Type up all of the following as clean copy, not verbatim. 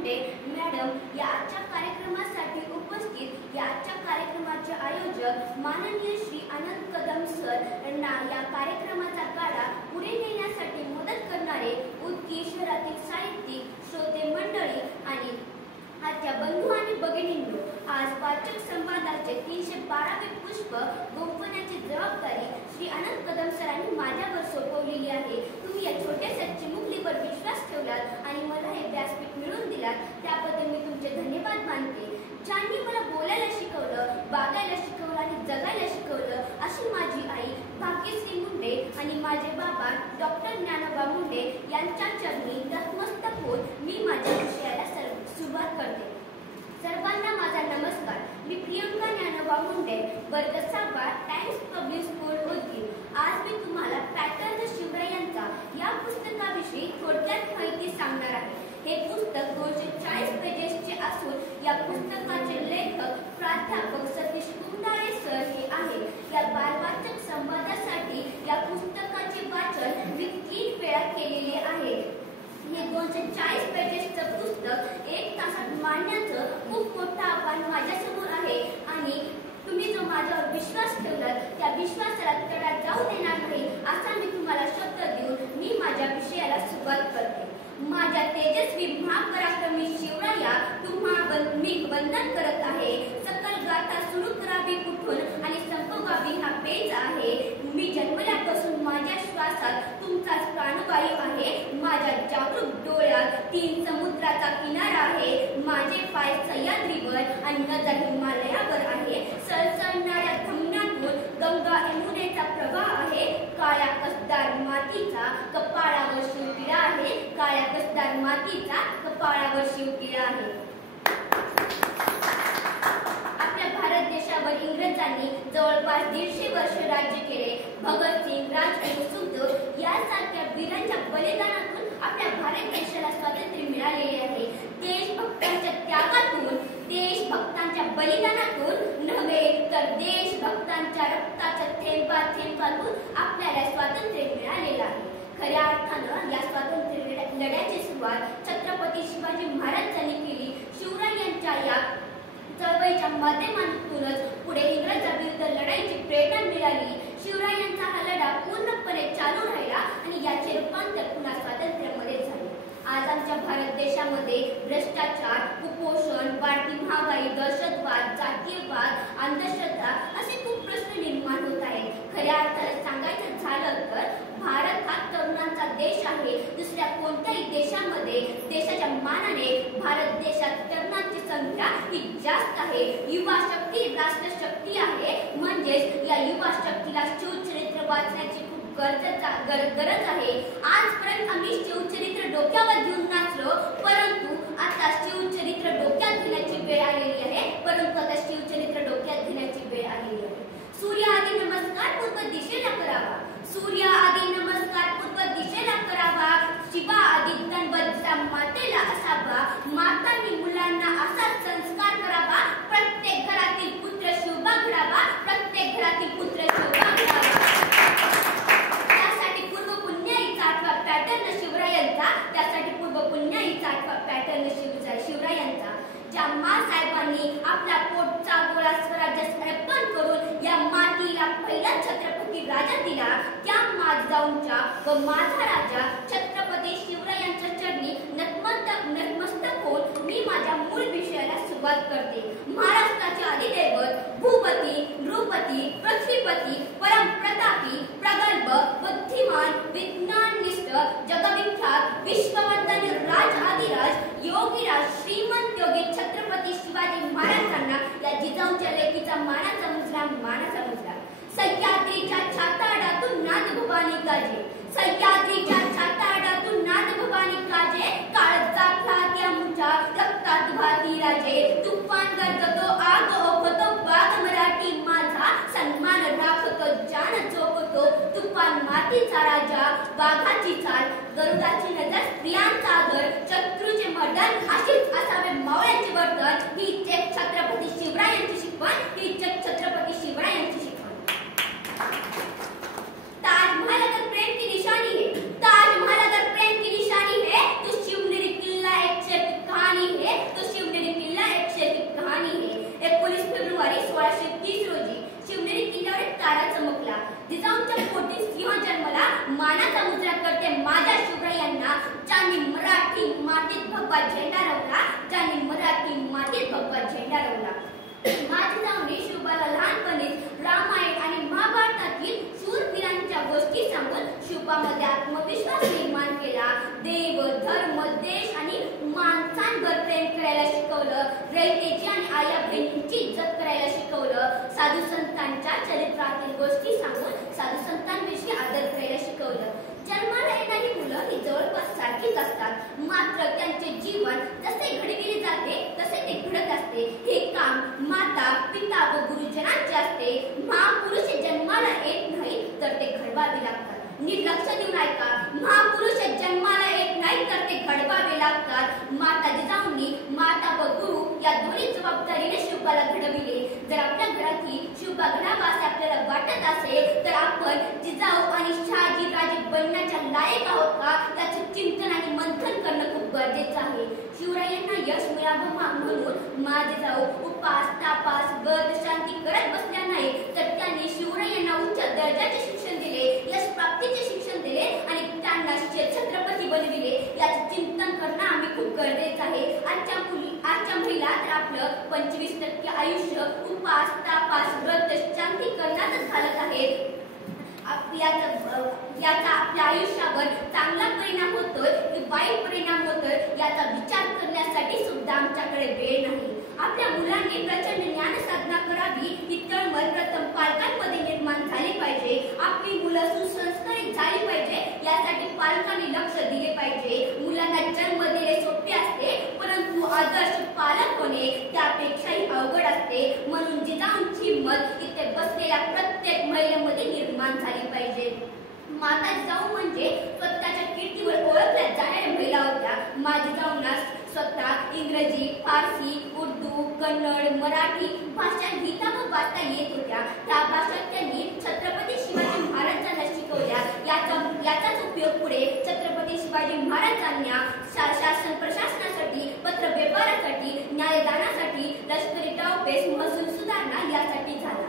Munde madam या आजच्या कार्यक्रमासाठी उपस्थित, या आजच्या कार्यक्रमाचे आयोजक माननीय श्री आनंद कदम सर यांना, या कार्यक्रमाचा गाडा पुढे नेण्यासाठी मदत करणारे उदगीर शहरातील साहित्यिक, श्रोते मंडळी आणि आजच्या बंधू आणि भगिनींनो, आज वाचक संवादाचे 312वे पुष्प गुंफण्याची जबाबदारी श्री आनंद कदम सरांनी माझ्यावर सोपवलेली आहे. तुम्ही या छोट्याशा चिमुकलीवर विश्वास ठेवलात आणि मला हे व्यासपीठ मिळवून दिलात, त्याबद्दल मी तुमचे धन्यवाद मानते. ज्यांनी मला बोलायला शिकवलं, वागायला शिकवलं आणि जगायला शिकवलं अशी माझी आई भाग्यश्री मुंडे आणि माझे बाबा डॉक्टर ज्ञानोबा मुंडे यांच्या चरणी नतमस्तक होऊन मी माझ्या विषयाला सुरुवात करते. सर्वांना माझा नमस्कार. मी प्रियंका ज्ञानोबा मुंडे, वर्ग 6 टाइम्स पब्लिक स्कूल उदगीर. आज मी तुम्हाला पॅटर्न शिवरायांचा या पुस्तकाविषयी थोडक्यात माहिती सांगणार आहे. हे पुस्तक 240 पेजेसचे असून या पुस्तकाचे लेखक प्राध्यापक सतीश कुंडाळे सर हे आहेत. या बालवाचक संवादासाठी या पुस्तकाचे वाचन मी 3 वेळा केलेले आहे. हे 240 पेजेसचं पुस्तक 1 तासात मांडण्याचं खूप मोठं आव्हान माझ्यासमोर आहे आणि तुम्ही जो माझ्यावर विश्वास ठेवलात त्या विश्वासाला तडा जाऊ देणार नाही असा मी तुम्हाला शब्द देऊन मी माझ्या विषयाला सुरुवात करते. माझ्या तेजस्वी महापराक्रमी शिवराया तुम्हा मी वंदन करत आहे. सकल गाथा सुरू करावी कुठून आणि संपवावी हा पेच आहे. मी जन्मल्यापासून माझ्या श्वासात तुमचाच प्राणवायू आहे. माझ्या जागरूक डोळ्यात 3 समुद्राचा किनारा आहे. माझे पाय सह्याद्रीवर आणि नजर हिमालयावर आहे. सळसळणाऱ्या धमन्यातून गंगा यमुनेचा प्रवाह आहे. काळ्या कसदार मातीचा कपाळावर शिवटिळा आहे. काळ्या कसदार मातीचा कपाळावर शिवटिळा आहे. आपल्या भारत देशावर इंग्रजांनी जवळपास 150 वर्ष राज्य केले. भगतसिंग, राजगुरू, सुखदेव यासारख्या वीरांच्या बलिदानातून आपल्या भारत देशाला स्वातंत्र्य मिळालेले आहे. देशभक्तांच्या त्यागातून, देशभक्तांच्या बलिदानातून नव्हे तर देशभक्तांच्या रक्ताच्या थेंबातून आपल्याला स्वातंत्र्य मिळालेलं आहे. खऱ्या अर्थानं या स्वातंत्र्य लढ्याची सुरुवात छत्रपती शिवाजी महाराजांनी केली. शिवरायांच्या या चळवळीच्या माध्यमातूनच पुढे इंग्रजांविरुद्ध लढाईची प्रेरणा मिळाली. शिवरायांचा हा लढा पूर्णपणे चालू राहिला आणि याचे रूपांतर पुन्हा स्वातंत्र्यामध्ये झाले. आज आमच्या भारत देशामध्ये भ्रष्टाचार, कुपोषण, वाढती महागाई, दहशतवाद, जातीयवाद, अंधश्रद्धा असे खूप प्रश्न निर्माण होत आहेत. खऱ्या अर्थाने सांगायचं झालं तर भारत हा तरुणांचा देश आहे. दुसऱ्या कोणत्याही देशामध्ये देशाच्या मानाने भारत देशात तरुणांची संख्या ही जास्त आहे. युवा शक्ती राष्ट्रशक्ती आहे. म्हणजेच या युवा शक्तीला शिवचरित्र वाचण्याची खूप गरज आहे. आजपर्यंत आम्ही शिवचरित्र डोक्यावर घेऊन नाचलो, परंतु आता शिवचरित्र डोक्यात घेण्याची वेळ आलेली आहे. सूर्य आधी नमस्कार पूर्व दिशेला करावा. सूर्य आधी नमस्कार पूर्व दिशेला करावा. शिवा आधी दंडवत मातेला असावा. मातांनी मुलांना असाच संस्कार करावा. प्रत्येक घरातील पुत्र शोभा घडावा. प्रत्येक घरातील पुत्र शोभा घडावा. त्यासाठी पूर्व पुण्याईचा आठवा पॅटर्न शिवरायांचा. त्यासाठी पूर्व पुण्याईचा आठवा पॅटर्न शिवरायांचा. ज्या मासाहेबांनी आपला पोटचा गोळा स्वराज्यास अर्पण करून या मातीला पहिला छत्रपती राजा दिला, त्या माजाऊंच्या व माझा राजा छत्रपती शिवरायांच्या चरणी नतमस्तक होऊन मी माझ्या मूळ विषयाला सुरुवात करते. महाराष्ट्राचे अधिदैवत, भूपती, नृपती, पृथ्वीपती, परमप्रतापी, प्रगल्भ, बुद्धिमान, विज्ञाननिष्ठ, जगविख्यात, विश्ववंदन राजाधिराज, योगीराज, श्रीमंत योगी छत्रपती शिवाजी महाराजांना या जिजाऊंच्या लेकीचा मानाचा मुजरा. सह्याद्रीच्या छाताडातून नाद भवानी गाजे. सह्याद्रीच्या छाताडातून नाद भवानी गाजे. काळजात त्या मुठा रक्तात भाती राजे. तुफान गरजतो आग ओघतो बाग मराठी माझा. सन्मान राखतो जान चोखतो तुफान मातीचा राजा. वाघाची चाल, गरुडाची नजर, स्त्रियांचा आदर, शत्रूचे मर्दन अशीच असावे मावळ्यांचे वर्तन. ही छत्रपती शिवरायांची शिकवण. ही छत्रपती शिवरायांची शिकवण. ताजमहल अगर प्रेम की निशानी है, ताजमहल अगर प्रेम की निशानी है, तो शिवनेरी किल्ला एक कहानी है. मानाचा मुजरा करते माझ्या शिवरायांना, ज्यांनी मराठी मातीत भगवा झेंडा रोवला, ज्यांनी मराठी मातीत भगवा झेंडा रोवला. माझी जाऊनी शिवबाला लहानपणीच रामायण आणि महाभारतातील शूरवीरांच्या गोष्टी सांगून शिवबामध्ये आत्मविश्वास निर्माण केला. देव, धर्म, देश आणि माणसांवर प्रेम करायला शिकवलं. रयतेची आणि आया बहिणींची इज्जत करायला शिकवलं. साधू संतांच्या चरित्रातील गोष्टी सांगून साधू संतांविषयी आदर करायला शिकवलं. जन्माला येणारी मुलं ही जवळपास सारखीच असतात, मात्र त्यांचे जीवन जसे घडविले जाते तसे ते घडत असते. हे काम माता, पिता व गुरुजनांचे असते. महापुरुष जन्माला येत नाही तर ते घडवावे लागतात. निर्लक्ष देऊन ऐका, महापुरुष जन्माला येत नाही तर ते घडवावे लागतात. माता जिजाऊंनी माता व गुरु या दोन्ही जबाबदारीने शिवबाला घडविले. जर आपल्या घरात ही शिवबा घडावा असे आपल्याला वाटत असेल तर आपण जिजाऊ आणि शहाजी राजे बनण्याच्या लायक आहोत का त्याचे चिंतन आणि मंथन करणं खूप गरजेचं आहे. शिवरायांना यश मिळावं म्हणून माझे जाऊ उपास, तापास, गद, शांती करत बसल्या नाही, तर त्यांनी शिवरायांना उच्च दर्जाचे शिक्षण दिले, यश प्राप्तीचे शिक्षण दिले आणि त्यांना छत्रपती बनविले. याचे चिंतन करणं आम्ही खूप गरजेचं आहे. आजच्या महिला तर आपलं 25% आयुष्य उपास, तापास, व्रत, शांती करण्यातच घालत आहेत. याचा आपल्या आयुष्यावर चांगला परिणाम होतोय की वाईट परिणाम होतोय याचा विचार करण्यासाठी सुद्धा आमच्याकडे वेळ नाही. आपल्या मुलांनी प्रचंड ज्ञान साधना करावी ही तळमळ प्रथम पालकांमध्ये निर्माण झाली पाहिजे. आपली मुलं सुसंस्कारित झाली पाहिजे यासाठी पालकांनी लक्ष दिले पाहिजे. मुलांना जन्म देणे सोपे असते, परंतु आदर्श पालक होणे त्यापेक्षाही अवघड असते. म्हणून जिजाऊंची हिंमत इथे बसलेल्या प्रत्येक महिलेमध्ये निर्माण झाली पाहिजे. माता जिजाऊ म्हणजे स्वतःच्या कीर्तीवर ओळखल्या जाणाऱ्या महिला होत्या. माझी जिजाऊंना स्वतः इंग्रजी, फारसी, उर्दू, कन्नड, मराठी भाषा लिहिता व वाचता येत होत्या. त्या भाषा त्यांनी छत्रपती शिवाजी महाराजांना शिकवल्या. याचाच उपयोग पुढे छत्रपती शिवाजी महाराजांना शासन प्रशासनासाठी, पत्र व्यवहारासाठी, न्यायदानासाठी, लष्करी डावपेच, महसूल सुधारणा यासाठी झाला.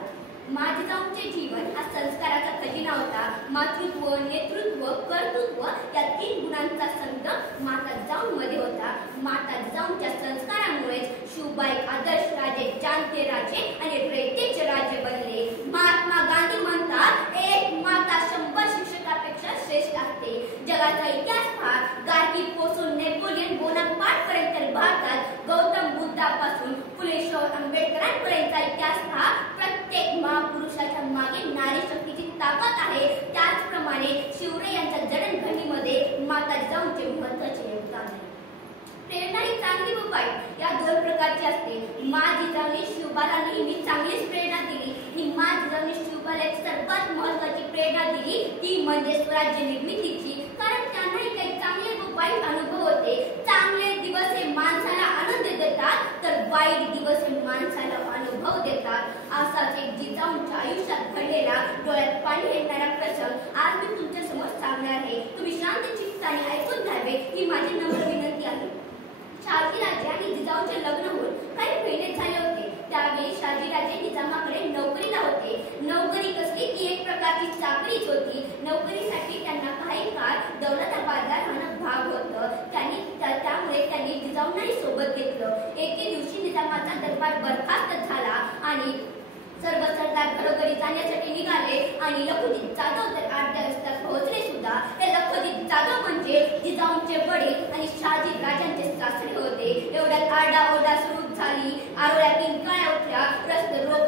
माझी जिजाऊंचे जीवन हा संस्काराचा खजिना होता. मातृत्व, नेतृत्व, कर्तृत्व या 3 गुणांचा संगम माता जिजाऊंमध्ये होता. माता जिजाऊंच्या संस्कारामुळेच शिवबा एक आदर्श राजे, जाणते राजे आणि रयतेचे राजे बनले. महात्मा गांधी म्हणतात, एक माता 100 शिक्षकापेक्षा श्रेष्ठ असते. जगाचा इतिहास पहा, गार्गी पासून नेपोलियन बोनापार्ट पर्यंत भारतात गौतम बुद्धापासून फुले शाहू आंबेडकरांपर्यंतचा इतिहास पहा. प्रत्येक महापुरुषाच्या मागे नारी शक्तीची ताकद आहे. त्याचप्रमाणे शिवरायांच्या जडणघडणीमध्ये माता जिजाऊंचे महत्त्वाचे योगदान आहे. प्रेरणा ही चांगली व वाईट या 2 प्रकारची असते. माझी जिजाऊंनी शिवबाला नेहमी चांगलीच प्रेरणा दिली आणि माझी जिजाऊंनी शिवबाला एक सर्वात महत्त्वाची प्रेरणा दिली ती म्हणजे स्वराज्य निर्मितीची. कारण त्यांनाही काही चांगले व वाईट अनुभव होते. चांगले दिवस हे माणसाला आनंद देतात तर वाईट दिवस हे माणसाला अनुभव देतात. असाच एक जिजाऊंच्या आयुष्यात घडलेला डोळ्यात पाणी येणारा प्रसंग आज मी तुमच्या समोर सांगणार आहे. तुम्ही शांत चित्ताने ऐकून घ्यावे ही माझी नम्र विनंती आहे. शहाजीराजे आणि जिजाऊंचे लग्न होऊन काही महिने झाले होते. त्यावेळी शहाजीराजे निजामाकडे नोकरीला होते. नोकरी कसली की एक प्रकारची चाकरीच होती. नोकरीसाठी त्यांना काही काळ दौलताबादला राहणं भाग होतं. त्यामुळे त्यांनी जिजाऊंनाही सोबत घेतलं. एके दिवशी निजामाचा दरबार बरखास्त झाला आणि सर्व सरदार घरोघरी जाण्यासाठी निघाले आणि लखुजी जाधव तर अर्ध्या रस्त्यात पोहोचले सुद्धा. हे लखुजी जाधव म्हणजे जिजाऊंचे वडील आणि शहाजी राजांचे सासरे होते. एवढ्यात आरडाओरडा सुरू झाली. आरोळ्यातील काळ्या उठल्या.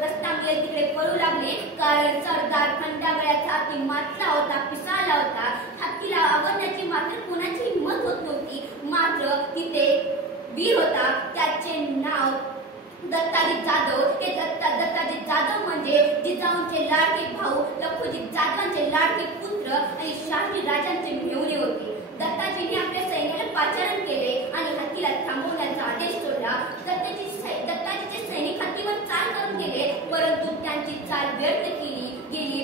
रस्त्यामुळे तिकडे पळू लागले. कारण सरदार खंडागळ्याचा हाती मातला होता, पिसाळला होता. हत्तीला आवरण्याची मात्र कोणाची हिंमत होत नव्हती. मात्र तिथे वीर होता, त्याचे नाव दत्ताजी जाधव. हे दत्ताजी जाधव म्हणजे जिजाऊंचे लाडके भाऊ, लखुजी जाधवांचे लाडके पुत्र आणि शहाजी राजांचे मेहुणे होते. दत्ताजींनी आपल्या सैन्याला पाचारण केले आणि हत्तीला थांबवण्याचा आदेश सोडला. दत्ताजीचे सैनिक हत्तीवर चाल करून गेले, परंतु त्यांची चाल व्यर्थ गेली.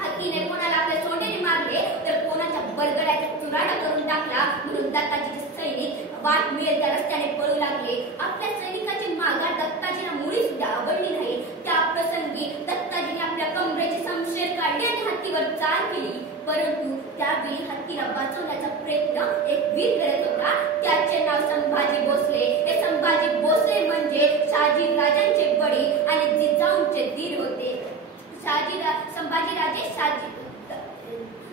हत्तीने कोणाला आपल्या सोंडेने मारले तर कोणाच्या बरगड्याचा चुराडा करून टाकला. म्हणून दत्ताजीचे सैनिक वाट मिळेल त्या रस्त्याने पळू लागले. आपल्या सैनिकाची माघार दत्ताजींना मुळी सुद्धा आवडली नाही. त्या प्रसंगी दत्ताजीने आपल्या कमरेचे शमशेर काढले आणि हत्तीवर चाल केली. परंतु त्या वाचवण्याचा प्रयत्न एक वीर करत होता. त्याचे नाव संभाजी भोसले. हे संभाजी भोसले म्हणजे शहाजी राजांचे वडील आणि जिजाऊंचे दीर होते. संभाजीराजे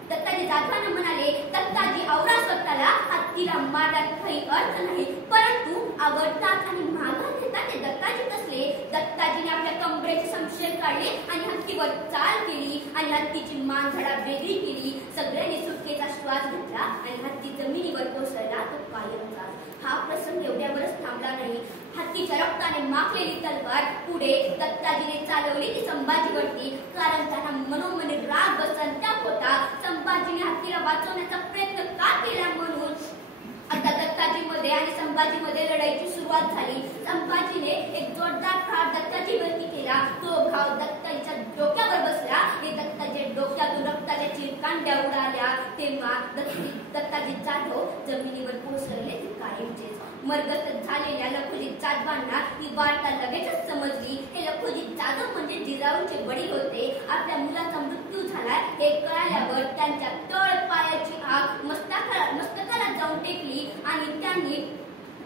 दत्ताजी जाधवांना म्हणाले, दत्ताजी आवरा स्वतःला, हत्तीला मारण्यात काही अर्थ नाही, परंतु आवडतात आणि माघार घेतात ते दत्ताजी कसले. दत्ताजीने आपल्या कंबरेचे संशय काढले आणि हत्तीवर चाल केली आणि हत्तीची मान धडा वेगळी केली. सगळ्यांनी सुटकेचा श्वास घेतला आणि हत्ती जमिनीवर कोसळला तो कायमचा. हा प्रसंग एवढ्यावरच थांबला नाही. हत्तीच्या रक्ताने माखलेली तलवार पुढे दत्ताजीने चालवली ती संभाजीवरती, कारण त्यांना मनोमनी राग व संताप होता. संभाजीने हत्तीला वाचवण्याचा प्रयत्न का केला म्हणून आता दत्ताजीमध्ये आणि संभाजीमध्ये लढाईची सुरुवात झाली. संभाजीने एक जोरदार प्रहार दत्ताजीवरती केला. तो घाव दत्ताजीच्या डोक्यावर बसला. हे दत्ताजीच्या डोक्यातून रक्ताच्या चिरकांड्या उडाल्या. तेव्हा दत्ताजी जाधव जमिनीवर कोसळले ते कायमचेच. मरगत झालेल्या लखुजी जाधवांना ही वार्ता लगेचच समजली. हे लखुजी जाधव म्हणजे जिजाऊंचे वडील होते. आपल्या मुलाचा मृत्यू झाला हे कळाल्यावर त्यांच्या तळ पायाची आग मस्तकाला जाऊन टेकली आणि त्यांनी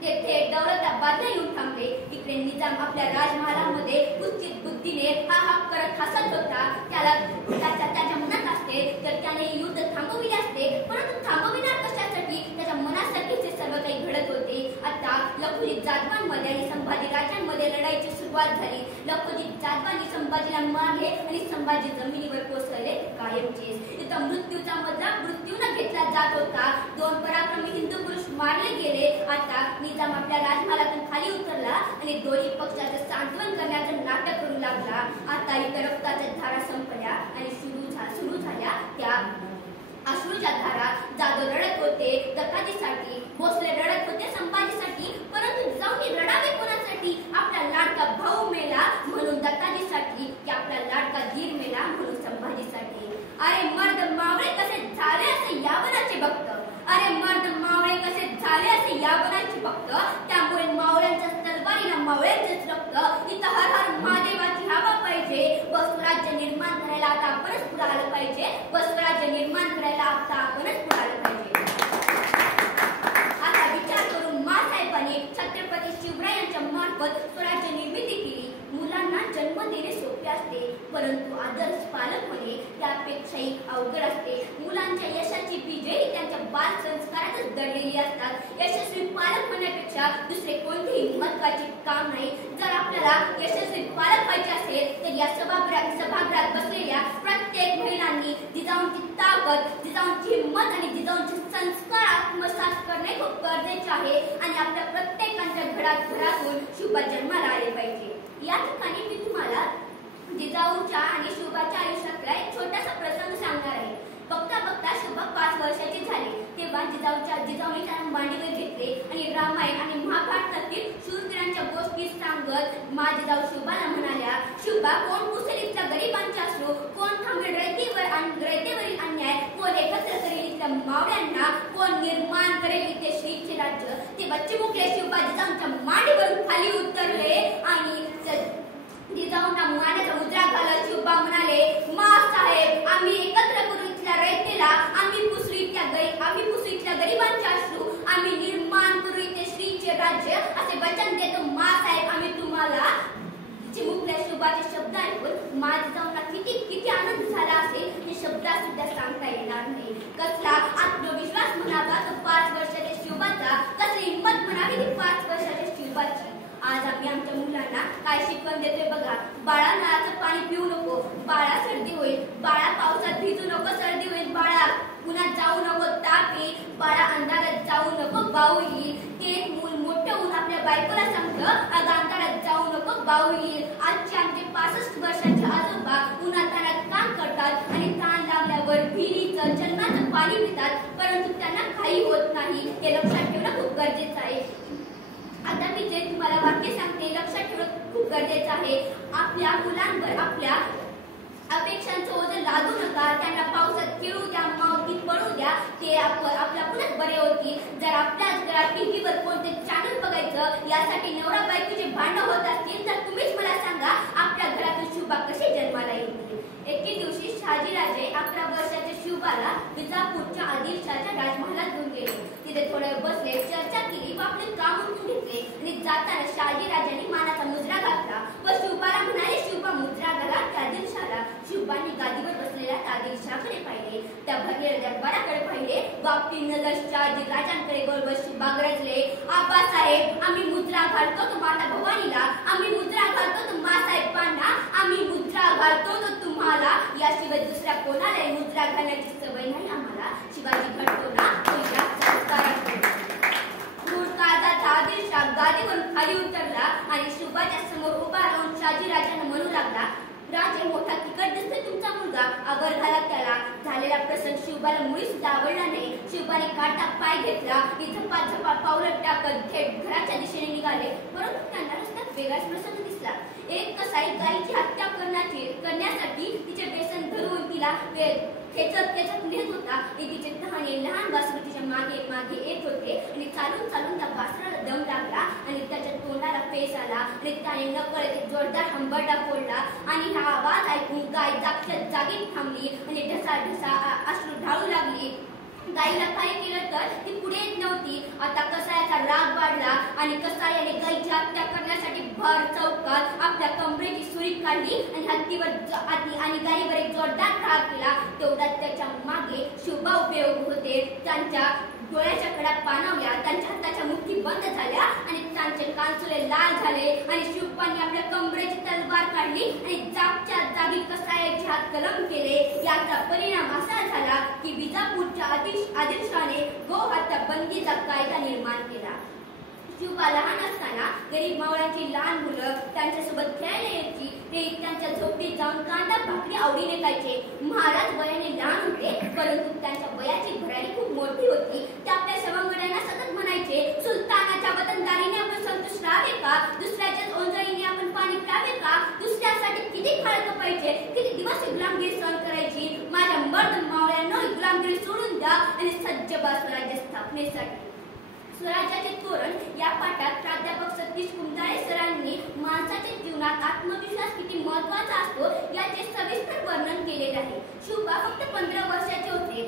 तेथे दौलताबादला येऊन थांबले. इकडे निजाम आपल्या राजमहालामध्ये कुत्सित बुद्धीने हा करत हसत होता. त्याच्या मनात असते तर त्याने युद्ध थांबविले असते, परंतु थांबविणार कशासाठी? त्याच्या मनासाठीच हे सर्व काही घडत होते. आता लखुजी जाधवांमध्ये आणि संभाजी राजांमध्ये लढाईची सुरुवात झाली. लखुजी जाधवांनी संभाजीला मारले आणि संभाजी जमिनीवर कोसळले कायमचेच. इथं मृत्यूचा बदला मृत्यूने घेतला जात होता. दोन पराक्रमी हिंदू पुरुष मारले गेले. आता निजाम आपल्या राजमहालातून खाली उतरला आणि दोन्ही पक्षाचं सांत्वन करण्याचं नाटक करू लागला. आता इतर रक्ताच्या धारा संपल्या आणि सुरू झाल्या त्या अश्रूच्या धारा. जाधव रडत होते दत्ताजीसाठी, भोसले रडत होते संभाजीसाठी, परंतु जिजाऊंनी रडावे कोणासाठी? आपला लाडका भाऊ मेला म्हणून दत्ताजीसाठी, की आपला लाडका दीर मेला म्हणून संभाजीसाठी. अरे मर्द मावळे कसे झाले असे यावनाचे भक्त. अरे मर्द मावळे कसे झाले असे यावनाचे भक्त. त्यामुळे मावळ्यांच्या तलवारीला मावळ्यांचेच रक्त. इथं हर हर महादेवाची हवा पाहिजे. स्वराज्य निर्माण करायला आता आपणच पुढे आलं पाहिजे. स्वराज्य निर्माण करायला आता आपणच पुढे आलं पाहिजे. आता विचार करून माँसाहेबांनी छत्रपती शिवरायांच्या मार्फत स्वराज्य निर्मिती केली. मुलांना जन्म देणे सोपे असते, परंतु आदर्श पालक होणे त्यापेक्षाही अवघड असते. मुलांच्या यशाची बीजे ही त्यांच्या बाल संस्कारातच दडलेली असतात. यशस्वी पालक होण्यापेक्षा दुसरे कोणतेही महत्त्वाचे काम नाही. जर आपल्याला यशस्वी पालक व्हायचे असेल तर या सभागृहात बसलेल्या प्रत्येक महिलांनी जिजाऊंची ताकद, जिजाऊंची हिंमत आणि जिजाऊंचे संस्कार आत्मसात करणे खूप गरजेचे आहे आणि आपल्या प्रत्येकाच्या घरातून शुभा जन्माला आले पाहिजे. या ठिकाणी मी तुम्हाला जिजाऊच्या आणि शुभाच्या आयुष्यातला एक छोटासा प्रसंग सांगणार आहे. बघता बघता शुभा 5 वर्षाची झाली तेव्हा जिजाऊने त्यांना मांडीवर घेतले आणि रामायण आणि महाभारतातील शूरवीरांच्या गोष्टी सांगत जिजाऊ शुभाला म्हणाल्या, शुभा, कोण पुसेल इथल्या गरिबांच्या अश्रू, कोण थांबेल रयतेवरील अन्याय, कोण एकत्र करेल इथल्या मावळ्यांना, कोण निर्माण करेल इथे श्रीचे राज्य. ते बच्चे मुकले. शुभा जिजाऊंच्या मांडीवरून खाली उतरले आणि जिजाऊंना मानाचा मुद्रा घालत शुभा म्हणाले, साहेब, आम्ही एकत्र करू इथल्या रयतेला, आम्ही पुसू इथल्या गरिबांचे अश्रू, आम्ही निर्माण करू इथे श्रीचे राज्य असे वचन देतो साहेब आम्ही तुम्हाला. चिमुकल्या शुभाचे शब्द ऐकून जिजाऊंना किती आनंद झाला असेल हे शब्दात सुद्धा सांगता येणार नाही. कसला आत्मविश्वास म्हणावा तो 5 वर्षाच्या शुभाचा, कसली हिंमत म्हणावी ती 5 वर्षाच्या शुभाची. आज आम्ही आमच्या मुलांना काय शिकवण देतोय बघा. बाळा, नळाचं पाणी पिऊ नको, बाळा सर्दी होईल, बाळा पावसात भिजू नको सर्दी होईल, बाळा उन्हात जाऊ नको ताप येईल, बाळा अंधारात जाऊ नको बाऊ येईल. ते मूल मोठं होऊन आपल्या बायकोला सांगतं, अगं अंधारात जाऊ नको बाऊ येईल. आजचे आमचे 65 वर्षाचे आजोबा उन्हातानात काम करतात आणि ताण लागल्यावर विहिरीचं जन्माचं पाणी पितात, परंतु त्यांना काही होत नाही. हे लक्षात ठेवणं खूप गरजेचं आहे. आता मी जे तुम्हाला वाक्य सांगते लक्षात ठेवणं खूप गरजेचं आहे. आपल्या मुलांवर आपल्या अपेक्षांचं ओझं लादू नका. त्यांना पावसात खेळू द्या, मावतीत पडू द्या, ते आपल्याकडूनच बरे होतील. जर आपल्याच घरात टीव्हीवर कोणते चॅनल बघायचं यासाठी नवरा बायकोचे भांडण होत असतील तर तुम्हीच मला सांगा, आपल्या घरातून शुभा कशी जन्माला येईल. एके दिवशी शहाजीराजे 11 वर्षाच्या शिवबाला विजापूरच्या आदिलशाच्या राजमहालात घेऊन गेले. तिथे थोडे बसले, चर्चा केली व आपले काम उठून घेतले आणि जाताना शहाजीराजांनी मानाचा मुजरा घातला व शिवबाला म्हणाले, शिवबा मुजरा घाला त्या आदिलशाला. शिवबांनी गादीवर बसलेल्या आदिलशाकडे पाहिले, त्या भरलेल्या दरबाराकडे पाहिले व आपली नजर शहाजीराजांकडे बरोबर शिवबा गरजले, आबासाहेब आम्ही मुजरा घालतो तो माता भवानीला, आम्ही मुजरा घालतो तो मासाहेबांना, आम्ही मुजरा घालतो तो तुम्हाला, याशिवाय दुसऱ्या कोणालाही मुजरा घालण्याची सवय नाही आम्हाला. शिवाजी घडतो ना आदिलशाह गादीवरून खाली उतरला आणि शिवबाच्या समोर उभा राहून शहाजीराजांना म्हणू लागला, राजे मोठा तिकट दिसतोय तुमचा मुलगा, आवर घाला त्याला. झालेला प्रसंग शिवबाला मुळी सुद्धा आवडला नाही. शिवबाने काटा पाय घेतला, झपाझपा पावलं टाकत थेट घराच्या दिशेने निघाले. परंतु त्यांना रस्त्यात वेगळाच प्रसंग दिसला. एक कसाई गायीची हत्या करण्यासाठी तिचे बेसन धरून तिला खेचत नेत होता. तिचे तहाने लहान वासरू तिच्या मागे मागे येत होते आणि चालून चालून त्या वासराला दम लागला आणि त्याच्या तोंडाला फेस आला आणि त्याने नकळत जोरदार हंबरडा फोडला आणि हा आवाज ऐकून गाय जागच्या जागी थांबली आणि ढसा अश्रू ढाळू लागली. गायीला काय केलं तर ती पुढे येत नव्हती. आता कसायाचा राग वाढला आणि कसायाने गायीची हत्या करण्यासाठी भर चौकात आपल्या कमरेची सुरी काढली आणि हत्तीवर आणि गायीवर एक जोरदार ठार केला. तेवढ्यात त्याच्या मागे शिवबा उभे होते. त्यांच्या डोळ्याच्या कडा पाणावल्या, त्यांच्या हाताच्या मुठी बंद झाल्या आणि त्यांचे कानसुले लाल झाले आणि शिवबांनी आपल्या कमरेची तलवार काढली आणि जागच्या जागी कसायाचे हात कलम केले. याचा परिणाम असा झाला की विजापूरच्या आदिलशाने गो हत्या बंदीचा कायदा निर्माण केला. शिवबा लहान असताना गरीब मावळ्यांची लहान मुलं त्यांच्यासोबत खेळायला यायची. ते त्यांच्या झोपडीत जाऊन कांदा भाकरी आवडीने खायचे. महाराज वयाने लहान होते, परंतु त्यांच्या वयाची भरारी खूप मोठी होती. ते आपल्या सवंगड्यांना सतत म्हणायचे, सुलतानाच्या वतनदारीने आपण संतुष्ट राहावे का? दुसऱ्याच्याच ओंजळीने आपण पाणी प्यावे का? दुसऱ्यासाठी किती खाळक पाहिजे, किती दिवस गुलामगिरी सहन करायची? माझ्या मर्द मावळ्यांना गुलामगिरी सोडून द्या आणि सज्ज बा स्वराज्य स्थापनेसाठी. स्वराज्याचे तोरण या पाठात प्राध्यापक सतीश कुंदाळे सरांनी माणसाच्या जीवनात आत्मविश्वास किती महत्वाचा असतो याचे सविस्तर वर्णन केलेले आहे. शिवबा फक्त 15 वर्षाचे होते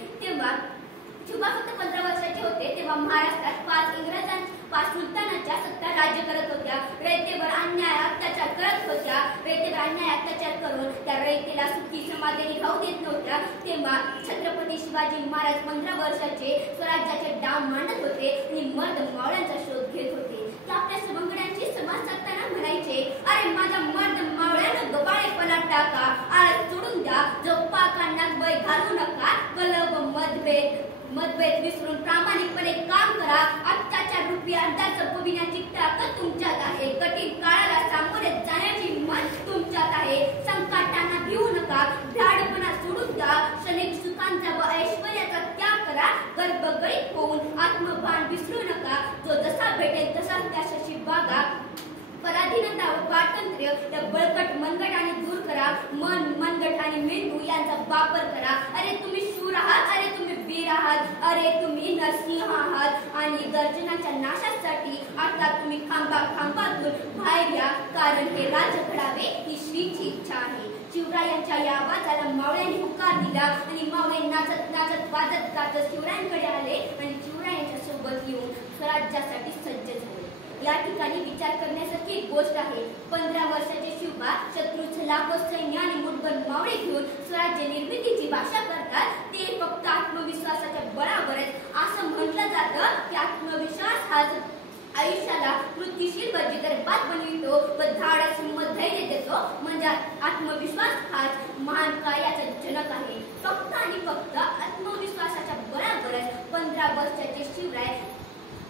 तेव्हा महाराष्ट्रात 5 सुलतानाच्या सत्ता राज्य करत होत्या. रयतेवर अन्याय अत्याचार करत होत्या. रयतेवर अन्याय अत्याचार करून त्या रयतेला सुखी समाधानी राहू देत नव्हत्या. तेव्हा छत्रपती शिवाजी महाराज 15 वर्षाचे स्वराज्याचे डाव मांडत होते आणि मर्द मावळ्यांचा शोध घेत होते. ते आपल्या सवंगड्यांची संवाद साधताना म्हणायचे, अरे माझ्या मर्द मावळ्यानं गबाळेपणा टाका, आळस सोडून द्या, झोपा काढण्यात वय घालू नका, कलह व मतभेद विसरून प्रामाणिकपणे काम करा. अत्याचार रूपी अंधार संपविण्याची ताकद तुमच्यात आहे. कठीण काळाला सामोरे जाण्याची हिंमत तुमच्यात आहे. संकटांना भिवू नका, भ्याडपणा सोडून द्या, क्षणिक सुखांचा व ऐश्वर्याचा त्याग करा. गर्भगळीत होऊन आत्मभान विसरू नका. जो जसा भेटेल तसा त्याच्याशी वागा. पराधीनता व स्वातंत्र्य या बळकट मनगटाने दूर करा. मनगट आणि मेंदू यांचा वापर करा. अरे तुम्ही शूर आहात, अरे तुम्ही वीर आहात, अरे तुम्ही नरसिंह आहात आणि गर्जनाच्या नाशासाठी आता तुम्ही खांबातून बाहेर या, कारण हे राज्य घडावे ही श्रीची इच्छा आहे. शिवरायांच्या या आवाजाला मावळ्यांनी होकार दिला आणि मावळे नाचत नाचत वाजत गाजत शिवरायांकडे आले आणि शिवरायांच्या सोबत येऊन स्वराज्यासाठी सज्ज झाले. या ठिकाणी विचार करण्यासारखी एक गोष्ट आहे. 15 वर्षाचे शिवबा शत्रूचे लाखो सैन्य आणि मुठभर मावळे घेऊन स्वराज्य निर्मितीची भाषा करतात. ते फक्त आत्मविश्वासाच्या बळावरच. असं म्हटलं जातं की आत्मविश्वास हा आयुष्याला कृतीशील व जिगरबाज बनवितो व धाडस हिंमत धैर्य देतो. म्हणजे आत्मविश्वास हाच महान कार्याचा जनक आहे. फक्त आणि फक्त आत्मविश्वासाच्या बळावरच 15 वर्षाचे शिवराय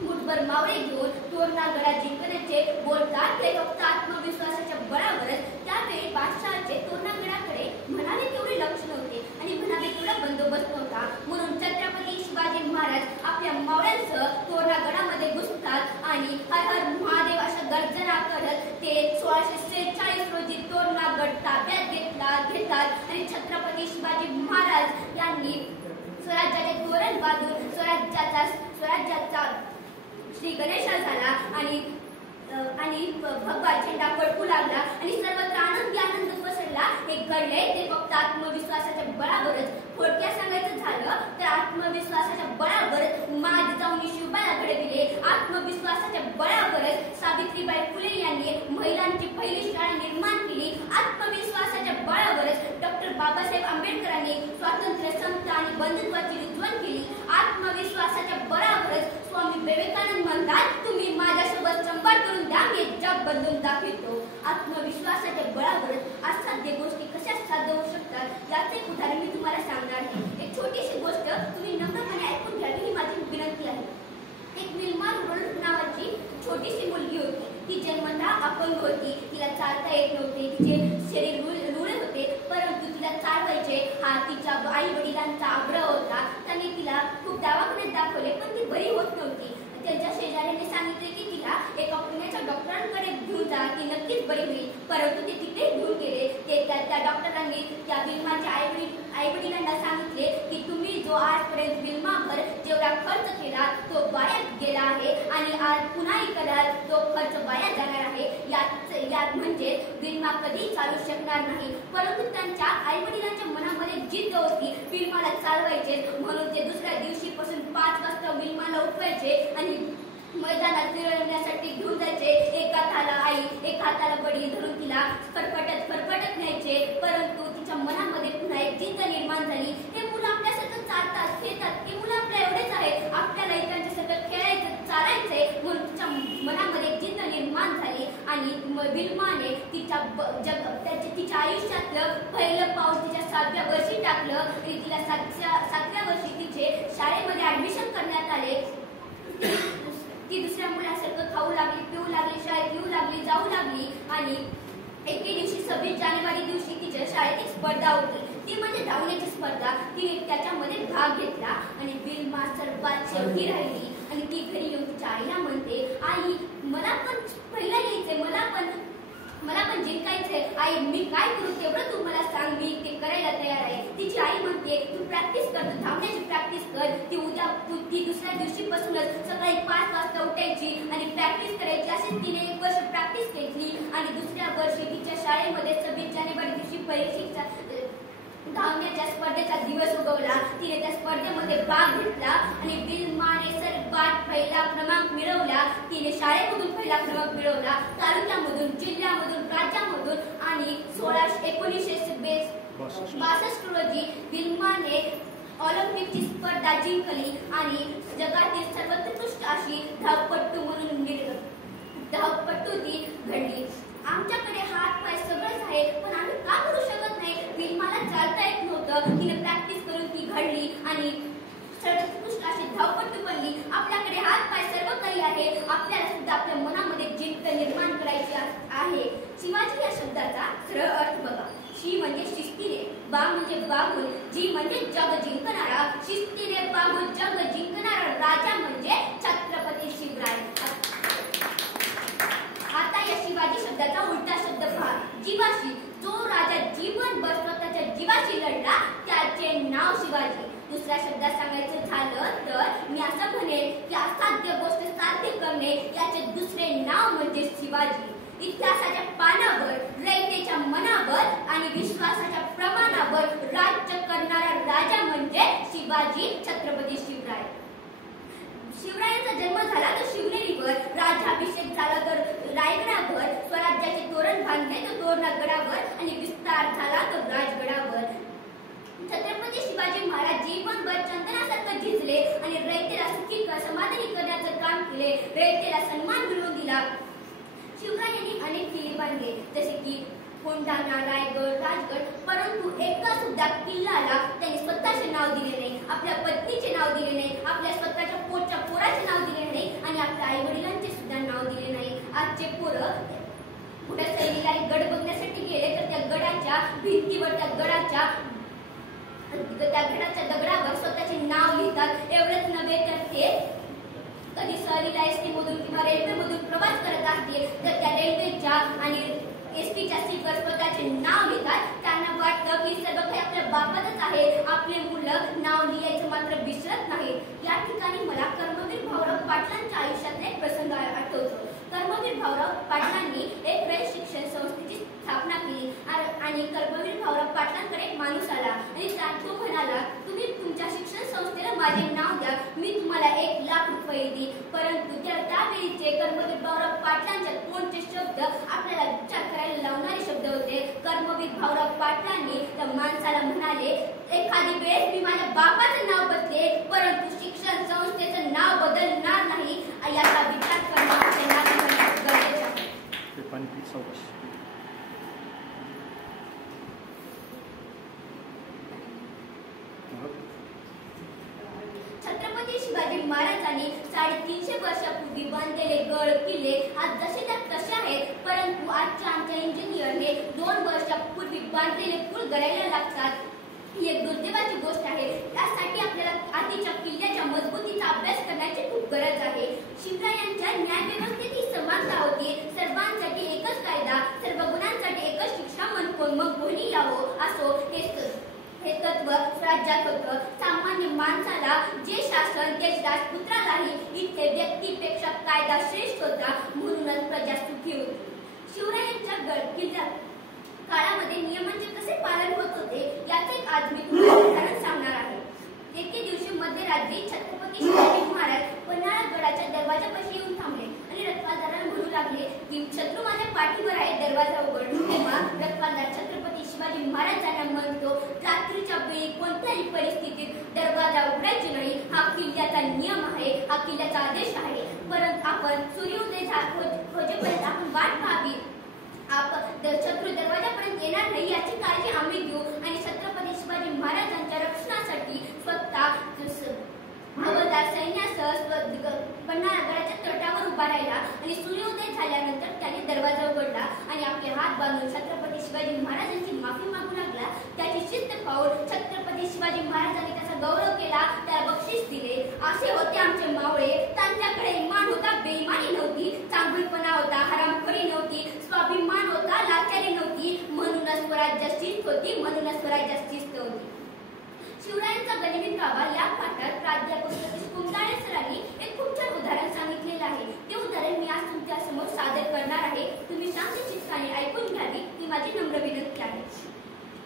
मुठभर मावळे घेऊन तोरणागडा जिंकण्याचे बोलतात. ते फक्त आत्मविश्वासाच्या बळावरच. त्यावेळी बादशहाचे तोरणागडाकडे म्हणावे तेवढे लक्ष नव्हते आणि म्हणावे तेवढा बंदोबस्त नव्हता. म्हणून छत्रपती शिवाजी महाराज आपल्या मावळ्यांसह तोरणागडामध्ये घुसतात आणि हर हर महादेव अशा गर्जना करत ते 1646 रोजी तोरणागड ताब्यात घेतात आणि छत्रपती शिवाजी महाराज यांनी स्वराज्याचे तोरण बांधून स्वराज्याचा श्री गणेशा झाला आणि भगवा झेंडा फडकू लागला आणि सर्वत्र आनंद पसरला. एक घडले ते फक्त आत्मविश्वासाच्या बळावरच. थोडक्यात सांगायचं झालं तर आत्मविश्वासाच्या बळावरच महाराज जिजाऊंनी शिवबाला घडविले. आत्मविश्वासाच्या बळावरच सावित्रीबाई फुले यांनी महिलांची पहिली शाळा निर्माण केली. आत्मविश्वासाच्या बळावरच डॉक्टर बाबासाहेब आंबेडकरांनी स्वातंत्र्य, समता आणि बंधुत्वाची रुजवण केली. आत्मविश्वासाच्या बळावरच स्वामी विवेकानंद म्हणतात, तुम्ही माझ्यासोबत संवाद करून द्या, मी जग बदलून दाखवतो. आत्मविश्वासाच्या बळावरच असाध्य गोष्टी कशा साध्य होऊ शकतात याचे एक उदाहरण मी तुम्हाला सांगणार आहे. एक छोटीशी गोष्ट तुम्ही नम्रपणे ऐकून घ्यावी ही माझी विनंती आहे. एक विल्मा रुडोल्फ नावाची छोटीशी मुलगी होती. ती जन्मतः अपंग होती. तिला चालता येत नव्हते. तिचे शरीर लुळे होते, परंतु तिला चालवायचे हा तिच्या आई वडिलांचा आग्रह होता. त्यांनी तिला खूप दवाखान्यात दाखवले, पण ती बरी होत नव्हती. त्यांच्या शेजाऱ्याने सांगितले की तिला एका पुण्याच्या डॉक्टरांकडे घेऊन जा, ती नक्कीच बरी होईल. परंतु ते तिथे घेऊन गेले. त्या डॉक्टरांनी त्या विल्माच्या आई वडिलांना सांगितले की तुम्ही जो आजपर्यंत विल्मावर जेवढा खर्च केला तो वाया गेला आहे आणि आज पुन्हाही कराल तो खर्च वाया जाणार आहे. यात म्हणजे विल्मा कधी चालू शकणार नाही. परंतु त्यांच्या आई वडिलांच्या मनामध्ये जिद्द होती, विल्माला चालवायचे. म्हणून ते दुसऱ्या दिवशीपासून 5 वाजता विल्माला उठवायचे आणि मैदानात फिरवण्यासाठी घेऊन जायचे. एका हाताला आई, एका हाताला बडी धरून तिला फरफटत न्यायचे. परंतु तिच्या मनामध्ये पुन्हा एक जिद्द निर्माण झाली. हे मुलं आपल्यासारखं चालतात, खेळतात, ते मुलं आपल्या एवढेच आहेत, आपल्याला त्यांच्यासारखं खेळायचं, चालायचंय. म्हणून तिच्या मनामध्ये जिद्द निर्माण झाली आणि विल्माने तिच्या आयुष्यातलं पहिलं पाऊल तिच्या 7व्या वर्षी टाकलं आणि तिला 7व्या वर्षी तिचे शाळेमध्ये ऍडमिशन करण्यात आले. ती दुसऱ्या मुलांसारखं खाऊ लागली, पिऊ लागली, शाळेत येऊ लागली, जाऊ लागली आणि एके दिवशी 26 जानेवारी दिवशी तिच्या शाळेत एक स्पर्धा होती. ती म्हणजे धावण्याची स्पर्धा. तिने त्याच्यामध्ये भाग घेतला आणि विल्मा सर्वात शेवटी राहिली आणि ती घरी येऊन तिच्या आईला म्हणते, आई मला पण पहिला यायचंय, मला पण जिंकायचंय. आई मी काय करू तेवढं तू मला सांग, मी ते करायला तयार आहे. तिची आई म्हणते तू प्रॅक्टिस कर, तू धावण्याची प्रॅक्टिस कर. ती दुसऱ्या दिवशीपासूनच सकाळी 5 वाजता उठायची आणि प्रॅक्टिस करायची. अशीच तिने 1 वर्ष प्रॅक्टिस केली आणि दुसऱ्या वर्षी तिच्या शाळेमध्ये 26 जानेवारी दिवशी परीक्षेचा धावण्याच्या स्पर्धेचा दिवस उगवला. तिने त्या स्पर्धेमध्ये भाग घेतला आणि विल्माने सर्वात पहिला क्रमांक मिळवला. तिने शाळेमधून पहिला क्रमांक मिळवला, तालुक्यामधून, जिल्ह्यामधून, राज्यामधून आणि 1962 रोजी विल्माने ऑलिम्पिकची स्पर्धा जिंकली आणि जगातील सर्वोत्कृष्ट अशी धावपटू ती घडली. आमच्याकडे हात पाय सगळंच आहे, पण आम्ही का करू शकत नाही? विल्माला चालता येत नव्हतं. तिने प्रॅक्टिस करून ती घडली आणि सर्वोत्कृष्ट अशी धावपटू बनली. आपल्याकडे हात पाय सर्व काही आहे, आपल्याला सुद्धा आपल्या मनामध्ये जिद्द निर्माण करायची आहे. शिवाजी या शब्दाचा सरळ अर्थ बघा. शी म्हणजे शिस्तीने, बा म्हणजे बाबूल, जी म्हणजे जग जिंकणारा, शिस्तीने बाबूल जग जिंकणारा राजा म्हणजे छत्रपती शिवराय. आता या शिवाजी शब्दाचा उलटा शब्द पहा, जीवाशी. जो राजा जीवनभर स्वतःच्या जीवाशी लढला त्याचे नाव शिवाजी. दुसऱ्या शब्दात सांगायचं झालं तर मी असं म्हणेन की असाध्य गोष्ट साध्य करणे याचे दुसरे नाव म्हणजे शिवाजी. इतिहासाच्या पानावर, रयतेच्या मनावर आणि विश्वासाच्या प्रमाणावर राज्य करणारा राजा म्हणजे शिवाजी छत्रपती शिवराय. शिवरायांचा जन्म झाला तर शिवनेरीवर, राज्याभिषेक झाला तर रायगडावर, स्वराज्याचे तोरण बांधले तर तोरणगडावर आणि विस्तार झाला तर राजगडावर. छत्रपती शिवाजी महाराज जीवनभर चंदनासारखं झिजले आणि रयतेला सुखी समाधानी करण्याचं काम केले, रयतेला सन्मान मिळवून दिला. शिवरायांनी अनेक किल्ले बांधले जसे की कोंढाणा, रायगड, राजगड, परंतु एका सुद्धा किल्ल्याला त्यांनी स्वतःचे नाव दिले नाही, आपल्या पत्नीचे नाव दिले नाही, आपल्या स्वतःच्या पोटच्या पोराचे नाव दिले नाही आणि आपल्या आई वडिलांचे सुद्धा नाव दिले नाही. आजचे पोरं कुठे सहलीला एक गड बघण्यासाठी गेले तर त्या गडाच्या भिंतीवर, त्या गडाच्या दगडावर स्वतःचे नाव लिहितात. एवढंच नव्हे तर ते कधी सहलीला एसटी मधून किंवा रेल्वे मधून प्रवास करत असतील तर त्या रेल्वेच्या आणि एसटीच्या सीटवर स्वतःचे नाव लिहितात. त्यांना वाटतं की सर्व काही आपल्या बाबतच आहे, आपले मुलं नाव लिहायचं मात्र विसरत नाही. या ठिकाणी मला कर्मवीर भाऊराव पाटलांच्या आयुष्यातला एक प्रसंग आठवतो. कर्मवीर भाऊराव पाटलांनी एक रयत शिक्षण संस्थेची स्थापना केली आणि कर्मवीर भाऊराव पाटलांकडे एक माणूस आला आणि तो म्हणाला, तुम्ही तुमच्या शिक्षण संस्थेला माझे नाव द्या, मी तुम्हाला 1,00,000 रुपये देईन. परंतु त्यावेळीचे कर्मवीर भाऊराव पाटलांच्या कोणते शब्द आपल्याला विचार करायला लावणारे शब्द होते. कर्मवीर भाऊराव पाटलांनी त्या माणसाला म्हणाले, एखादी वेळेस मी माझ्या बापाचं नाव बदले, परंतु शिक्षण संस्थेचं नाव बदलणार नाही. याचा विचार करणं गरजेचं आहे. छत्रपती शिवाजी महाराजांनी 350 वर्षापूर्वी बांधलेले गड किल्ले आज जसे त्या तसे आहेत, परंतु आजच्या आमच्या इंजिनियरने 2 वर्षापूर्वी बांधलेले पूल गडायला लागतात. ही एक दुर्दैवाची गोष्ट आहे. त्यासाठी आपल्याला आधीच्या किल्ल्याच्या मजबूतीचा अभ्यास करण्याची खूप गरज आहे. शिवरायांच्या न्यायव्यवस्थेत ही समानता होती. सर्वांसाठी एकच कायदा, सर्व गुणांसाठी एकच शिक्षा, मग कोणी यावं असो हे तत्व स्वराज्यात होतं. सामान्य माणसाला जे शासन ते राजपुत्रालाही इथे व्यक्तीपेक्षा कायदा श्रेष्ठ होता, म्हणूनच प्रजा सुखी होती. शिवरायांच्या किल्ल्या काळामध्ये नियमांचे कसे पालन होत होते याचे आज मी तुम्हाला उदाहरण सांगणार आहे. एके दिवशी मध्यरात्री छत्रपती शिवाजी महाराज पन्हाळा गडाच्या दरवाजापाशी येऊन थांबले आणि रखवालदाराला म्हणू लागले की शत्रू माझ्या पाठीवर आहे, दरवाजा उघड. तेव्हा रखवालदार छत्रपती शिवाजी महाराजांना म्हणतो, रात्रीच्या वेळी कोणत्याही परिस्थितीत दरवाजा उघडायचे नाही. हा किल्ल्याचा नियम आहे, हा किल्ल्याचा आदेश आहे. परंतु आपण सूर्योदय होजेपर्यंत आपण वाट पाहावी. शत्रू दरवाजापर्यंत येणार नाही याची काळजी आम्ही घेऊ. आणि छत्रपती शिवाजी महाराजांच्या रक्षणासाठी स्वतः हवालदार सैन्यासह पन्हाळा गडाच्या तटावर उभा राहिला आणि सूर्योदय झाल्यानंतर त्याने दरवाजा उघडला आणि आपले हात बांधून छत्रपती शिवाजी महाराजांची माफी मागू लागला. त्याची शिस्त पाहून छत्रपती शिवाजी महाराजांनी त्याचा गौरव केला, त्याला बक्षीस दिले. असे होते आमचे मावळे. त्यांच्याकडे इमान होता, बेईमानी नव्हती, चांगुलपणा होता, हरामखोरी नव्हती, स्वाभिमान होता, लाचारी नव्हती. म्हणूनच स्वराज्य शिस्त होती, म्हणूनच स्वराज्य शिस्त होती. शिवरायांचा गनिमी कावा या पाठात प्राध्यापक कुंटाळे सरांनी एक खूप छान उदाहरण सांगितलेलं आहे. ते उदाहरण मी आज तुमच्या समोर सादर करणार आहे. तुम्ही शांत चित्ताने ऐकून घ्यावी ही माझी नम्र विनंती आहे.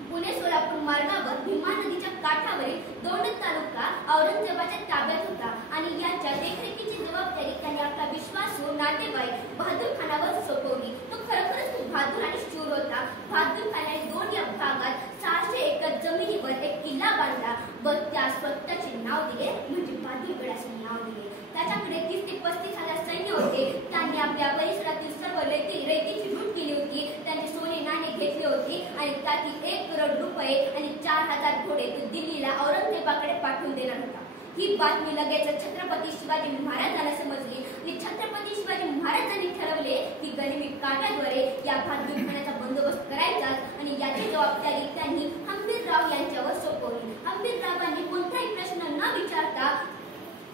पुणे सोलापूर मार्गावर भीमा नदीच्या काठावरील दोंड तालुका औरंगजेबाच्या ताब्यात होता आणि याच्या देखरेखीची जबाबदारी त्यांनी आपला विश्वासू नातेवाईक बहादूर खानावर सोपवली. तो खरोखरच खूप बहादूर आणि शूर होता. बहादूर खानाने 2 या भागात 600 एकर जमिनीवर एक किल्ला बांधला व त्या स्वतःचे नाव दिले, म्हणजे बहादूरगड असे नाव दिले. त्याच्याकडे 30 ते 35 हजार सैन्य होते. त्यांनी आपल्या परिसरातील सर्व रेतीची लूट केली होती. त्यांनी सोने नाणे घेतले होते आणि त्यातील 1 करोड रुपये आणि 4000 घोडे तो दिल्लीला औरंगजेबाकडे पाठवून देणार होता. ही बातमी लगेच छत्रपती शिवाजी महाराजांना समजली आणि छत्रपती शिवाजी महाराजांनी ठरवले की गनिमी काठाद्वारे या बहादूर खानाचा बंदोबस्त करायचा आणि याची जबाबदारी त्यांनी हंबीरराव यांच्यावर सोपवली. हंबीररावांनी कोणताही प्रश्न न विचारता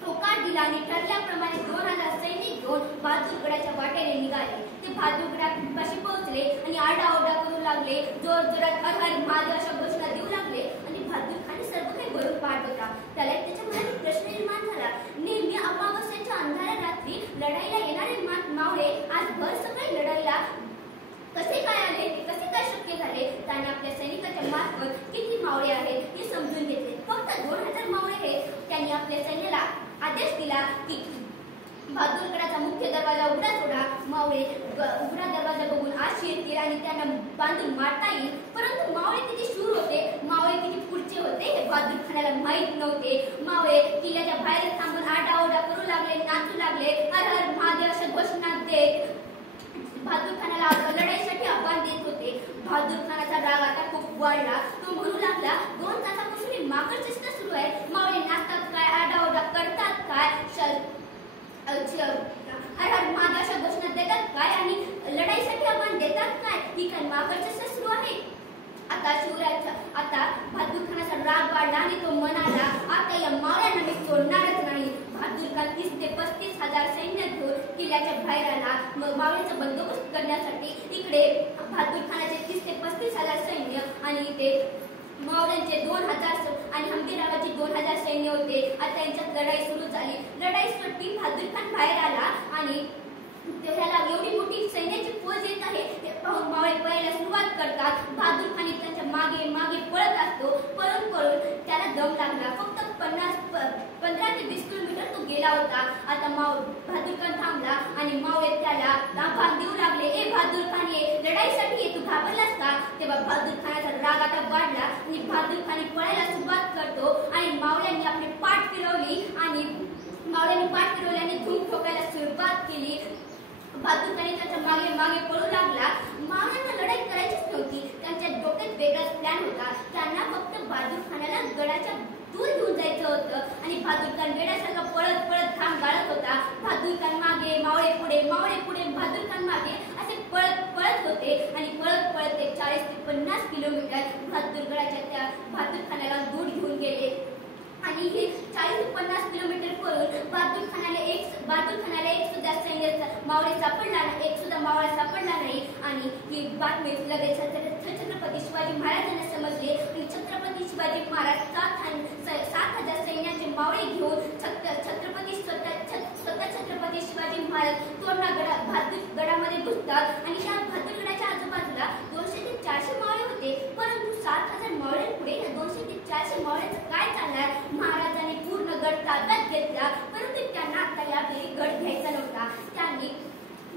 होकार दिला आणि ठरल्याप्रमाणे 2000 सैनिक घेऊन बहादूरगडाच्या वाटेने निघाले. ते बहादूरगडापाशी पोहोचले आणि आरडाओरडा करू लागले, जोरजोरात हर हर महादेव अशा घोषणा देऊ लागले आणि बहादूर खान सर्व काही भरून पाहत होता. त्याला त्याच्या मनात प्रश्न निर्माण झाला. नेहमी अमावस्येच्या अंधाऱ्या रात्री लढाईला येणारे मावळे आज भर सकाळी लढाईला कसे काय आले, कसे काय शक्य झाले? त्याने आपल्या सैनिकाच्या मार्फत किती मावळे आहेत हे समजून घेतले. फक्त 2000 मावळे आहेत. त्यांनी आपल्या सैन्याला आदेश दिला की बहादूरगडाचा मुख्य दरवाजा उघडा सोडा. मावळे उघडा दरवाजा बघून आत शिरतील आणि त्यांना बांधून मारता येईल. परंतु मावळे किती शूर होते, मावळे किती पुढचे होते हे बहादूर खानाला माहीत नव्हते. मावळे किल्ल्याच्या बाहेर थांबून आरडाओरडा करू लागले, नाचू लागले, हर हर महादेव अशा घोषणा देत बहादूर खानाला लढाईसाठी आव्हान देत होते. बहादूर खानाचा राग आता खूप वाढला. तो म्हणू लागला, 2 तासापासून ही माकड चेष्टा सुरू आहे. मावळे नाचतात काय, आरडाओरडा करतात काय, हर हर महादेव अशा घोषणा देतात काय आणि लढाईसाठी आव्हान देतात काय? ही काय माकड चेष्टा सुरू आहे? आता बहादूर खानाचा राग वाढला आणि तो म्हणाला, आता या मावळ्यांना मी सोडणारच नाही. बहादूर खान 30 ते 35 हजार सैन्य घेऊन किल्ल्याच्या बाहेर आला. मावळ्याचा बंदोबस्त करण्यासाठी इकडे बहादूर खानाचे 30 ते 35 हजार सैन्य आणि इथे मावळ्यांचे 2000 आणि हंबीररावाचे 2000 सैन्य होते. आता यांच्यात लढाई सुरू झाली. लढाईसाठी बहादूर खान बाहेर आला आणि त्याला एवढी मोठी सैन्याची फौज येत आहे हे पाहून मावळे पळायला सुरुवात करतात. बहादूर खान त्यांच्या मागे मागे 20 किलोमीटर तो गेला होता. आता बहादूर खान थांबला आणि मावळे त्याला भान देऊ लागले. ए बहादूर खान, ये लढाईसाठी तू घाबरलास का? तेव्हा बहादूर खानाचा राग आता वाढला आणि बहादूर खान पळायला सुरुवात करतो आणि मावळ्यांनी आपली पाठ फिरवली आणि धूम ठोकायला सुरुवात केली. बहादूर खान त्याच्या मागे मागे पळू लागला. मावळ्यांना लढाई करायचीच नव्हती. त्यांच्या डोक्यात वेगळाच प्लॅन होता. त्यांना फक्त बहादूर खानाला गडाच्या दूर घेऊन जायचं होतं आणि बहादूर खान वेड्यासारखा पळत पळत घाम गाळत होता. बहादूर खान मागे, मावळे पुढे, बहादूर खान मागे असे पळत पळत होते आणि पळत पळत ते 40 ते 50 किलोमीटर बहादूर खानाला दूर घेऊन गेले. आणि हे 40 ते 50 किलोमीटर पळून बहादूर खानाला एक सुद्धा मावळा सापडला नाही. आणि ही बातमी लगेच छत्रपती शिवाजी महाराजांना समजली आणि छत्रपती शिवाजी महाराज 7,000 सैन्याचे मावळे घेऊन छत्रपती शिवाजी महाराज तोरणा गडामध्ये घुसतात आणि त्या बहादूर गडाच्या आजूबाजूला 200 ते 400 मावळे होते. परंतु 7,000 मावळ्यांपुढे 200 ते 400 मावळ्यांचं काय चालणार? महाराजांनी पूर्ण गड ताब्यात घेतला. परंतु त्यांना आता यावेळी गड घ्यायचा नव्हता. त्यांनी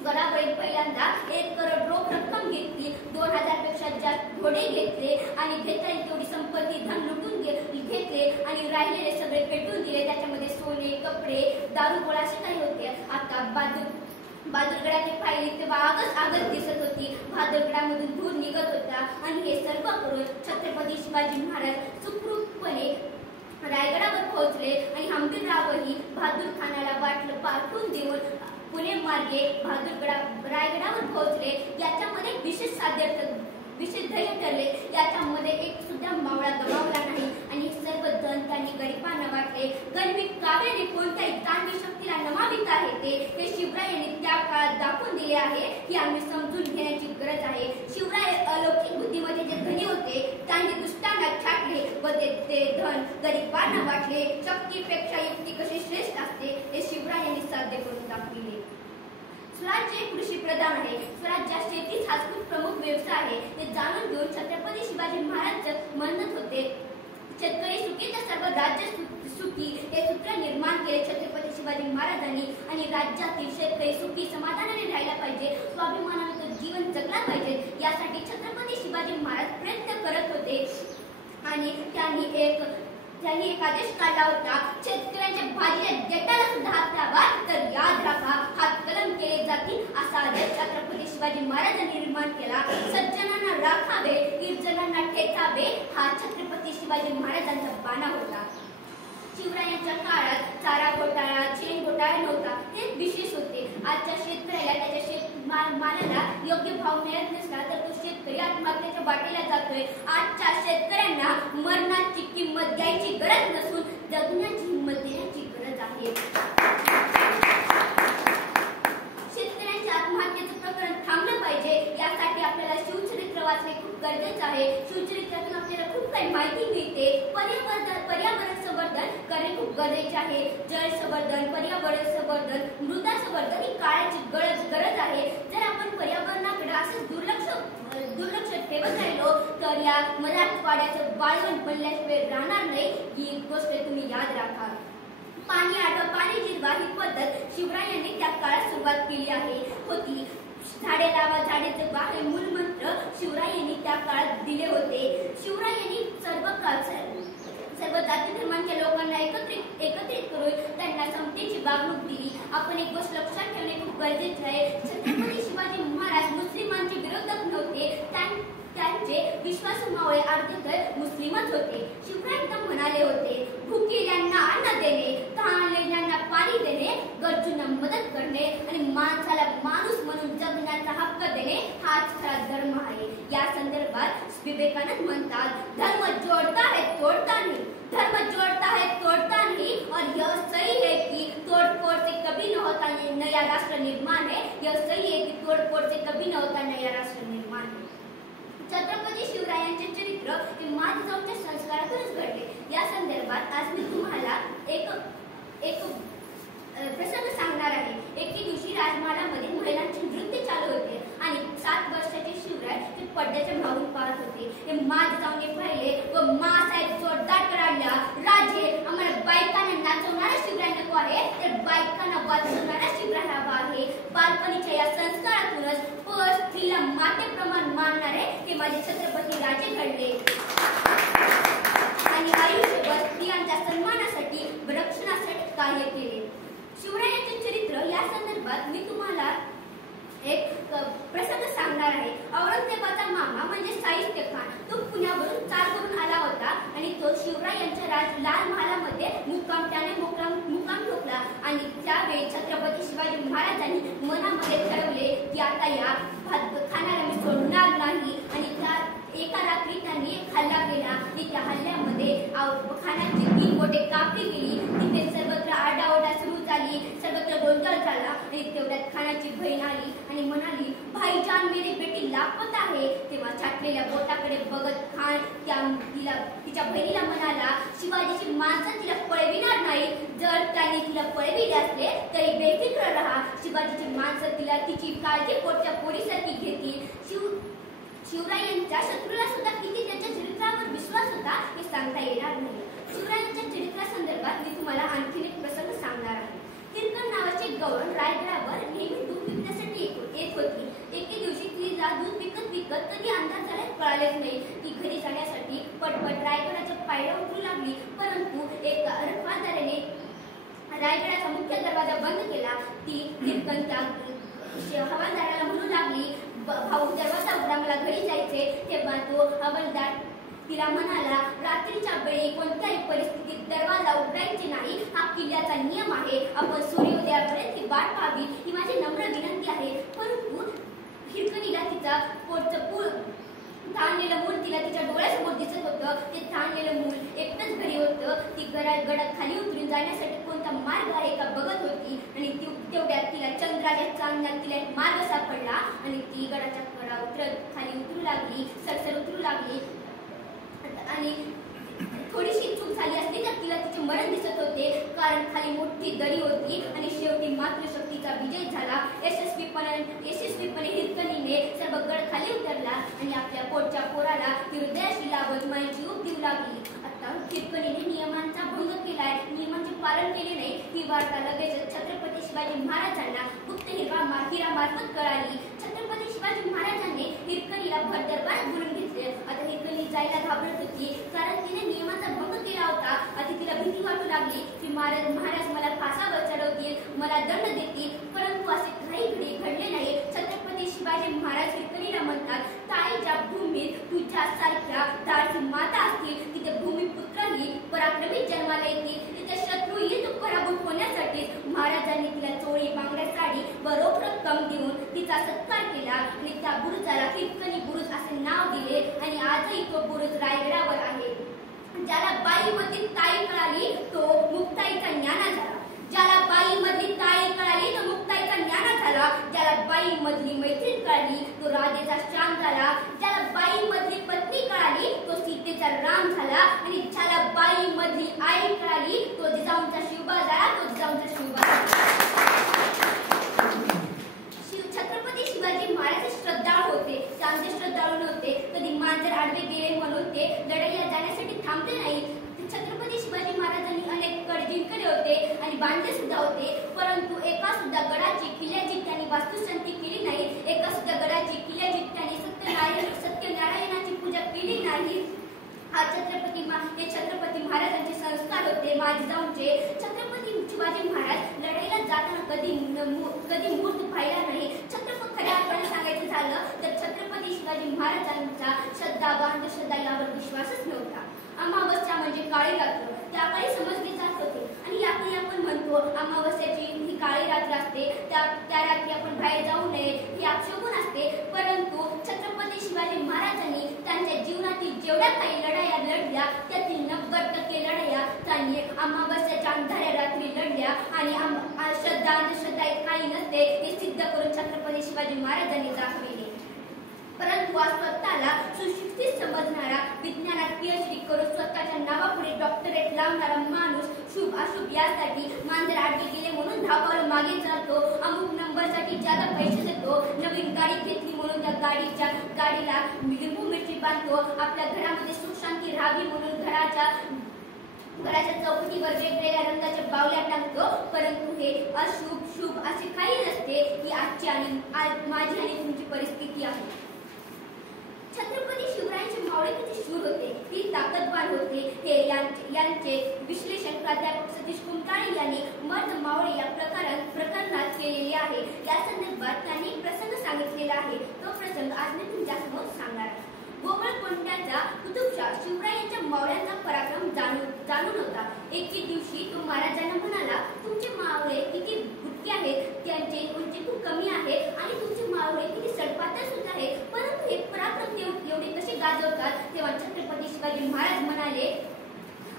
गडावरील पहिल्यांदा 1 करोड रोख रक्कम घेतली. 2,000 पेक्षा जास्त घोडे घेतले आणि घेता येईल तेवढी संपत्ती धन लुटून घेतले आणि राहिलेले सगळे पेटून दिले. त्याच्यामध्ये सोने, कपडे, दारू गोळा असे काही होते. आता बहादूरगडाची पायरी तेव्हा आगच दिसत होती. बहादूरगडामधून धूर निघत होता आणि हे सर्व करून छत्रपती शिवाजी महाराज सुखरूपपणे रायगडावर पोहोचले आणि हंबीररावही बहादूर खानाला वाटलं पाठवून देऊन पुणे मार्गे रायगडावर पोहोचले. याच्यामध्ये विशेष धैर्य ठरले. याच्यामध्ये एक सुद्धा मावळा गमावला नाही आणि सर्व धन त्यांनी गरिबांना वाटले. गरिबी काव्याने कोणत्याही तांत्रिक शक्तीला नमावित आहे ते शिवरायांनी त्या काळात दाखवून दिले आहे. ही आम्ही समजून घेण्याची गरज आहे. शिवराय अलौकिक बुद्धीमध्ये जे धनी होते त्यांनी दुष्टांना छाटले व ते धन गरिबांना वाटले. शक्तीपेक्षा युक्ती कशी श्रेष्ठ असते हे शिवरायांनी साध्य करून दाखविले. स्वराज्य कृषी प्रधान आहे. स्वराज्यात शेतीच हा खूप प्रमुख व्यवसाय आहे. ते जाणून घेऊन छत्रपती शिवाजी महाराज म्हणत होते, शेतकरी सुखी तर सर्व राज्य सुखी हे सूत्र निर्माण केले छत्रपती शिवाजी महाराजांनी. आणि राज्यातील शेतकरी सुखी समाधानाने राहायला पाहिजे, स्वाभिमानाने तो जीवन जगला पाहिजे, यासाठी छत्रपती शिवाजी महाराज प्रयत्न करत होते. आणि त्यांनी एक आदेश काढला होता, शेतकऱ्यांच्या भाजीच्या देठाला सुद्धा हात लावा तर याद राखा हात कलम केले जातील, असा आदेश छत्रपती शिवाजी महाराजांनी निर्माण केला. सज्जनांना राखावे, निर्जनांना ठेचावे, हा छत्रपती शिवाजी महाराजांचा बाणा होता. शिवरायांच्या काळात चारा घोटाळा, चेन घोटाळा नव्हता. ते विशेष होते. आजच्या शेतकऱ्याला त्याच्या शेतमालाला योग्य भाव मिळत नसला तर तो शेतकरी आत्महत्येच्या वाटेला जातोय. आजच्या शेतकऱ्यांना मरणाची किंमत द्यायची गरज नसून जगण्याची हिंमत देण्याची गरज आहे. शेतकऱ्यांच्या आत्महत्येचं प्रकरण थांबलं पाहिजे. यासाठी आपल्याला शिवचरित्र वाचणे खूप गरजेचं आहे. शिवचरित्रातून आपल्याला खूप काही माहिती मिळते. पर्यावरण संवर्धन करणे खूप गरजेचे आहे. जल संवर्धन, पर्यावरण संवर्धन, मृदा संवर्धन ही काळाची गरज आहे. जर आपण पर्यावरणाकडे असं दुर्लक्ष ठेवत राहिलो तर या मराठवाड्याचं वाळवंट बनल्याशिवाय राहणार नाही. ही गोष्ट तुम्ही याद राखा. पाणी आटवा, पाणी जिरवा ही पद्धत शिवरायांनी त्या काळात सुरुवात केली होती. झाडे लावा, झाडे जगवा हे मूलमंत्र शिवरायांनी त्या काळात दिले होते. शिवरायांनी सर्व जाती धर्मांच्या लोकांना एकत्रित करून त्यांना समतेची वागणूक दिली. आपण एक गोष्ट लक्षात ठेवणे खूप गरजेचे आहे. छत्रपती शिवाजी महाराज मुस्लिमांचे विरोधक नव्हते. त्यांचे विश्वासू मावळे अर्धेतर मुस्लिमच होते. शिवराय एकदम म्हणाले होते, भुकेल्यांना अन्न देणे, तहानलेल्यांना पाणी देणे, गरजूंना मदत करणे आणि माणसाला माणूस म्हणून जगण्याचा हक्क देणे हाच खरा धर्म आहे. या संदर्भात विवेकानंद म्हणतात, धर्म जोड़ता है तोड़ता नहीं, धर्म जोड़ता है तोड़ता नहीं और यह सही है कि तोड़फोड़ से कभी न होता नया राष्ट्र निर्माण है. यह सही है कि तोड़फोड़ से कभी न होता नया राष्ट्र निर्माण है. छत्रपती शिवरायांचे चरित्र हे माधवच्या संस्कारातूनच घडले. या संदर्भात आज मी तुम्हाला एक प्रसंग सांगणार आहे. एके दिवशी राजमहालामध्ये महिलांचे नृत्य चालू होते आणि 7 वर्षाचे शिवराय ते पडद्याच्या मागून पाहत होते. हे माधवने पाहिले व मासाहेब जोरदार कराडला, राजे आम्हाला बाई बायकांना नाचवणारा शिवराय नको आहे, तर बायकांना वाचवणारा शिवराय हवा आहे. बालपणीच्या या संस्कारातूनच पर स्त्रीला मातेप्रमाण मानणारे हे माझे छत्रपती राजे घडले आणि आयुष्यभर स्त्रियांच्या सन्मानासाठी व रक्षणासाठी कार्य केले. शिवरायांचे चरित्र या संदर्भात मी तुम्हाला एक प्रसंग सांगणार आहे. औरंगजेबाचा मामा म्हणजे साहित्य खान, तो पुण्यावरून चाल करून आला होता आणि तो शिवराय यांच्या लाल महालामध्ये मुक्काम ठोकला आणि त्यावेळी छत्रपती शिवाजी महाराजांनी मनामध्ये ठरवले की आता या खानाला मी सोडणार नाही आणि त्या एका रात्री त्यांनी एक हल्ला केला आणि त्या हल्ल्यामध्ये खानाची 3 बोटे कापली गेली. तिथे सर्वत्र आरडाओरडा सुरू झाली, सर्वत्र गोंधळ झाला आणि तेवढ्यात खानाची बहीण आली आणि म्हणाली, भाईजान मेरी बेटी लापत आहे. तेव्हा छाटलेल्या बोटाकडे बघत खान तिच्या बहिणीला म्हणाला, शिवाजीची माणसं तिला पळविणार नाही. जर त्यांनी तिला पळविले असले तरी बेफिक्र राहा. शिवाजीची माणसं तिची काळजी पोटच्या पोरीसारखी घेतील. शिवरायांच्या शत्रूला सुद्धा किती त्यांच्या चरित्रावर विश्वास होता हे सांगता येणार नाही. शिवरायांच्या चरित्रासंदर्भात मी तुम्हाला आणखी एक प्रसंग सांगणार आहे. हिरकण नावाची गवळण रायगडावर नेहमी दूध विकण्यासाठी येत होती. एके दिवशी तिला दूध विकत कधी अंदाज झाला कळालेच नाही. ती घरी जाण्यासाठी पटपट रायगडाच्या पायऱ्या उतरू लागली, परंतु एका रखवालदाराने रायगडाचा मुख्य दरवाजा बंद केला. ती हिरकण त्या हवालदाराला म्हणू लागली, भाऊ दरवाजा उघडा, मला घरी जायचे. तेव्हा तो हवालदार तिला म्हणाला, रात्रीच्या वेळी कोणत्याही परिस्थितीत दरवाजा उघडायचे नाही, हा किल्ल्याचा नियम आहे. आपण सूर्योदयापर्यंत ही वाट पाहावी ही माझी नम्र विनंती आहे. परंतु हिरकणीला तिचा पोटचं ताणलेलं मूल तिला तिच्या डोळ्यासमोर दिसत होतं. ते ताणलेलं मूल एकटंच घरी होतं. ती गडात खाली उतरून जाण्यासाठी कोणता मार्ग आहे का बघत होती आणि तेवढ्यात तिला चंद्राच्या चांदण्यात तिला एक मार्ग सापडला आणि ती गडाच्या खाली उतरू लागली, सरसर उतरू लागली आणि थोडीशी चूक झाली असली तर तिला तिचे मरण दिसत होते, कारण खाली मोठी दरी होती आणि शेवटी मातृशक्तीचा विजय झाला. यशस्वीपणे हिरकणीने सर्व गड खाली उतरला आणि आपल्या पोटच्या पोराला हृदयाशी लावत मायेची जीव देऊ लागली. आता हिरकणीने नियमांचा भंग केलाय, नियमांचे पालन केले नाही ही वार्ता लगेच छत्रपती शिवाजी महाराजांना गुप्त हिरामार्फत कळाली. छत्रपती शिवाजी महाराजांनी हिरकणीला भर दरबारात बोलून घेतले. आता हिरकणी जायला घाबरत होती, कारण तिने नियमांचा भंग केला होता. आता तिला भीती वाटू लागली की महाराज मला फासावर चढवतील, मला दंड देतील. परंतु असे काही घडले नाही. छत्रपती शिवाजी महाराज हिरकणीला म्हणतात, ताईच्या भूमीत तुझ्यासारख्या धाडसी माता असतील, तिथे भूमिपुत्रही पराक्रमी जन्माला येतील. तिथे शत्रूही तो पराभूत होण्यासाठी महाराजांनी तिला चोळी बांगड्या साडी व रोख रक्कम देऊन तिचा सत्कार केला आणि त्या बुरुजाला हिरकणी बुरुज असे नाव दिले आणि आजही तो बुरुज रायगडावर आहे. ज्याला बाईमधली ताई कळाली तो मुक्ताईचा ज्ञाना झाला. ज्याला बाईमधली ताई कळाली तो मुक्ताईचा ज्ञाना झाला. ज्याला बाईमधली मैत्रीण कळाली तो राधेचा श्याम झाला. ज्याला बाईमधली पत्नी कळाली तो सीतेचा राम झाला आणि ज्याला बाईमधली आई कळाली तो जिजाऊंचा शिवबा झाला. छत्रपती शिवाजी महाराज श्रद्धाळू होते. चांगले श्रद्धाळू नव्हते. कधी मांजर आडवे गेले म्हणून ते लढाईला जाण्यासाठी थांबले नाही. छत्रपती शिवाजी महाराजांनी अनेक गड जिंकले होते आणि बांधले सुद्धा होते, परंतु एका सुद्धा गडाची किल्ल्याची त्यांनी वास्तुशांती केली नाही. एका सुद्धा गडाची किल्ल्याची त्यांनी सत्यनारायणाची पूजा केली नाही. हे छत्रपती महाराजांचे संस्कार होते. जिजाऊंचे छत्रपती शिवाजी महाराज लढाईला जाताना कधी मूर्त पाहिला नाही. खऱ्या अर्थाने सांगायचं झालं तर छत्रपती शिवाजी महाराजांचा श्रद्धा व अंधश्रद्धा यावर विश्वासच नव्हता. अमावस्या म्हणजे काळी रात्र त्याकाळी समजले जात होते आणि याकाळी आपण म्हणतो अमावस्याची ही काळी रात्र असते, त्या रात्री आपण बाहेर जाऊ नये ही अपशकुन असते. परंतु छत्रपती शिवाजी महाराजांनी त्यांच्या जीवनातील जेवढ्या काही लढाया लढल्या त्यातील 90% लढाया त्यांनी अमावस्याच्या अंधाऱ्या रात्री लढल्या आणि श्रद्धा अंधश्रद्धा काही नसते हे सिद्ध करून छत्रपती शिवाजी महाराजांनी दाखविले. परंतु आज स्वतःला सुशिक्षित समजणारा, विज्ञानात PhD करून स्वतःच्या नावापुढे डॉक्टरेट लावणारा माणूस शुभ अशुभ यासाठी मांजर आडवे गेले म्हणून धावावर मागे जातो, अमुक नंबरसाठी ज्यादा पैसे देतो, नवीन गाडी घेतली म्हणून त्या गाडीला लिंबू मिरची बांधतो, आपल्या घरामध्ये सुख शांती राहावी म्हणून घराच्या चौकटीवर वेगवेगळ्या रंगाच्या बावल्या टाकतो, परंतु हे अशुभ शुभ असे काही नसते. ही आजची आणि माझी आणि तुमची परिस्थिती आहे. छत्रपती शिवरायांचे मावळे किती शूर होते, ती ताकदवान होते, हे यांचे विश्लेषण प्राध्यापक सतीश कुमटाळे यांनी मर्द मावळे या प्रकरणात केलेले आहे. या संदर्भात त्यांनी प्रसंग सांगितलेला आहे. तो प्रसंग आज मी तुमच्यासमोर सांगणार आहे. गोवळकोंड्याचा कुतुबशाह शिवरायांच्या मावळ्यांचा पराक्रम जाणून होता. एके दिवशी तो महाराजांना म्हणाला, तुमचे मावळे किती बुटके आहेत, त्यांचे उंची खूप कमी आहे आणि तुमचे मावळे किती सडपातळ सुद्धा आहे, परंतु हे पराक्रम एवढे कसे गाजवतात? तेव्हा छत्रपती शिवाजी महाराज म्हणाले,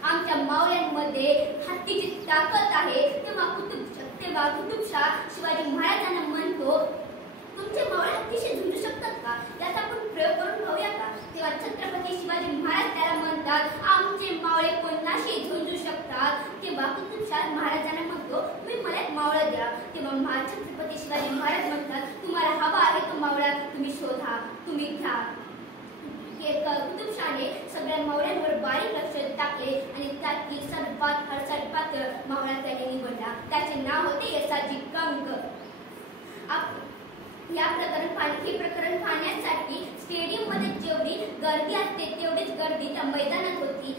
आमच्या मावळ्यांमध्ये हत्तीची ताकद आहे. तेव्हा कुतुबशाह शिवाजी महाराजांना म्हणतो, तुमचे मावळे हत्तीशी झुंजू शकतात का? त्याचा आपण प्रयोग करून पाहूया का? तेव्हा छत्रपती शिवाजी महाराज त्याला म्हणतात, आमचे मावळे कोणाशी झुंजू शकतात? तेव्हा कुतुबशाह महाराजांना म्हणतो, तुम्ही मला एक मावळा द्या. तेव्हा छत्रपती शिवाजी महाराज म्हणतात, तुम्हाला हवा आहे तो मावळा तुम्ही शोधा, तुम्ही घ्या. कुतुबशाहने सगळ्या मावळ्यांवर बारीक लक्ष टाकले आणि त्यातील सर्वात मावळा त्याने निवडला. त्याचे नाव होते येसाजी कंक. हे प्रकरण पाहण्यासाठी स्टेडियम मध्ये जेवढी गर्दी असते तेवढीच गर्दी त्या मैदानात होती.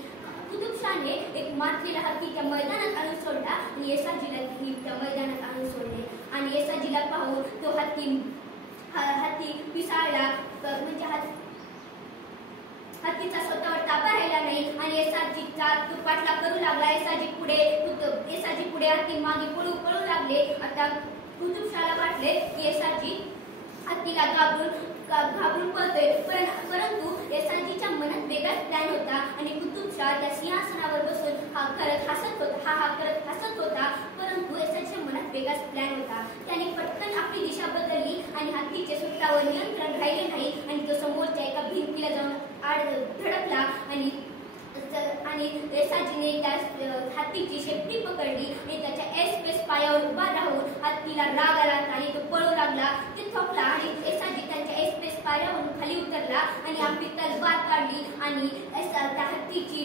कुतुबशाहने एक मातलेला हत्ती त्या मैदानात आणून सोडला आणि येसाजीला त्या मैदानात आणून सोडले आणि येसाजीला पाहून तो हत्ती पिसाळला. म्हणजे हत्तीचा स्वतःवर ताबा राहिला नाही आणि येसाजीचा तो पाठलाग करू लागला. येसाजी पुढे हत्ती मागे पळू लागले. आता कुतुबशाहला वाटले की येसाजी हत्तीला घाबरून पळतोय, परंतु येसाजीच्या मनात वेगळाच प्लॅन होता आणि कुतुबशाह त्या सिंहासनावर बसून हा करत हसत होता, परंतु येसाजीच्या मनात वेगळाच प्लॅन होता. त्याने पटकन आपली दिशा बदलली आणि हत्तीचे स्वतःवर नियंत्रण राहिले नाही आणि तो समोरच्या एका भिंतीला जाऊन धडकला आणि येसाजीने त्या हत्तीची शेपटी पकडली आणि त्याच्या एसपेस पायावर उभा राहून हत्तीला राग आला आणि तो पळू लागला. ते थकला आणि येसाजी त्यांच्या एसपेस पायावरून खाली उतरला आणि आपली तलवार काढली आणि त्या हत्तीची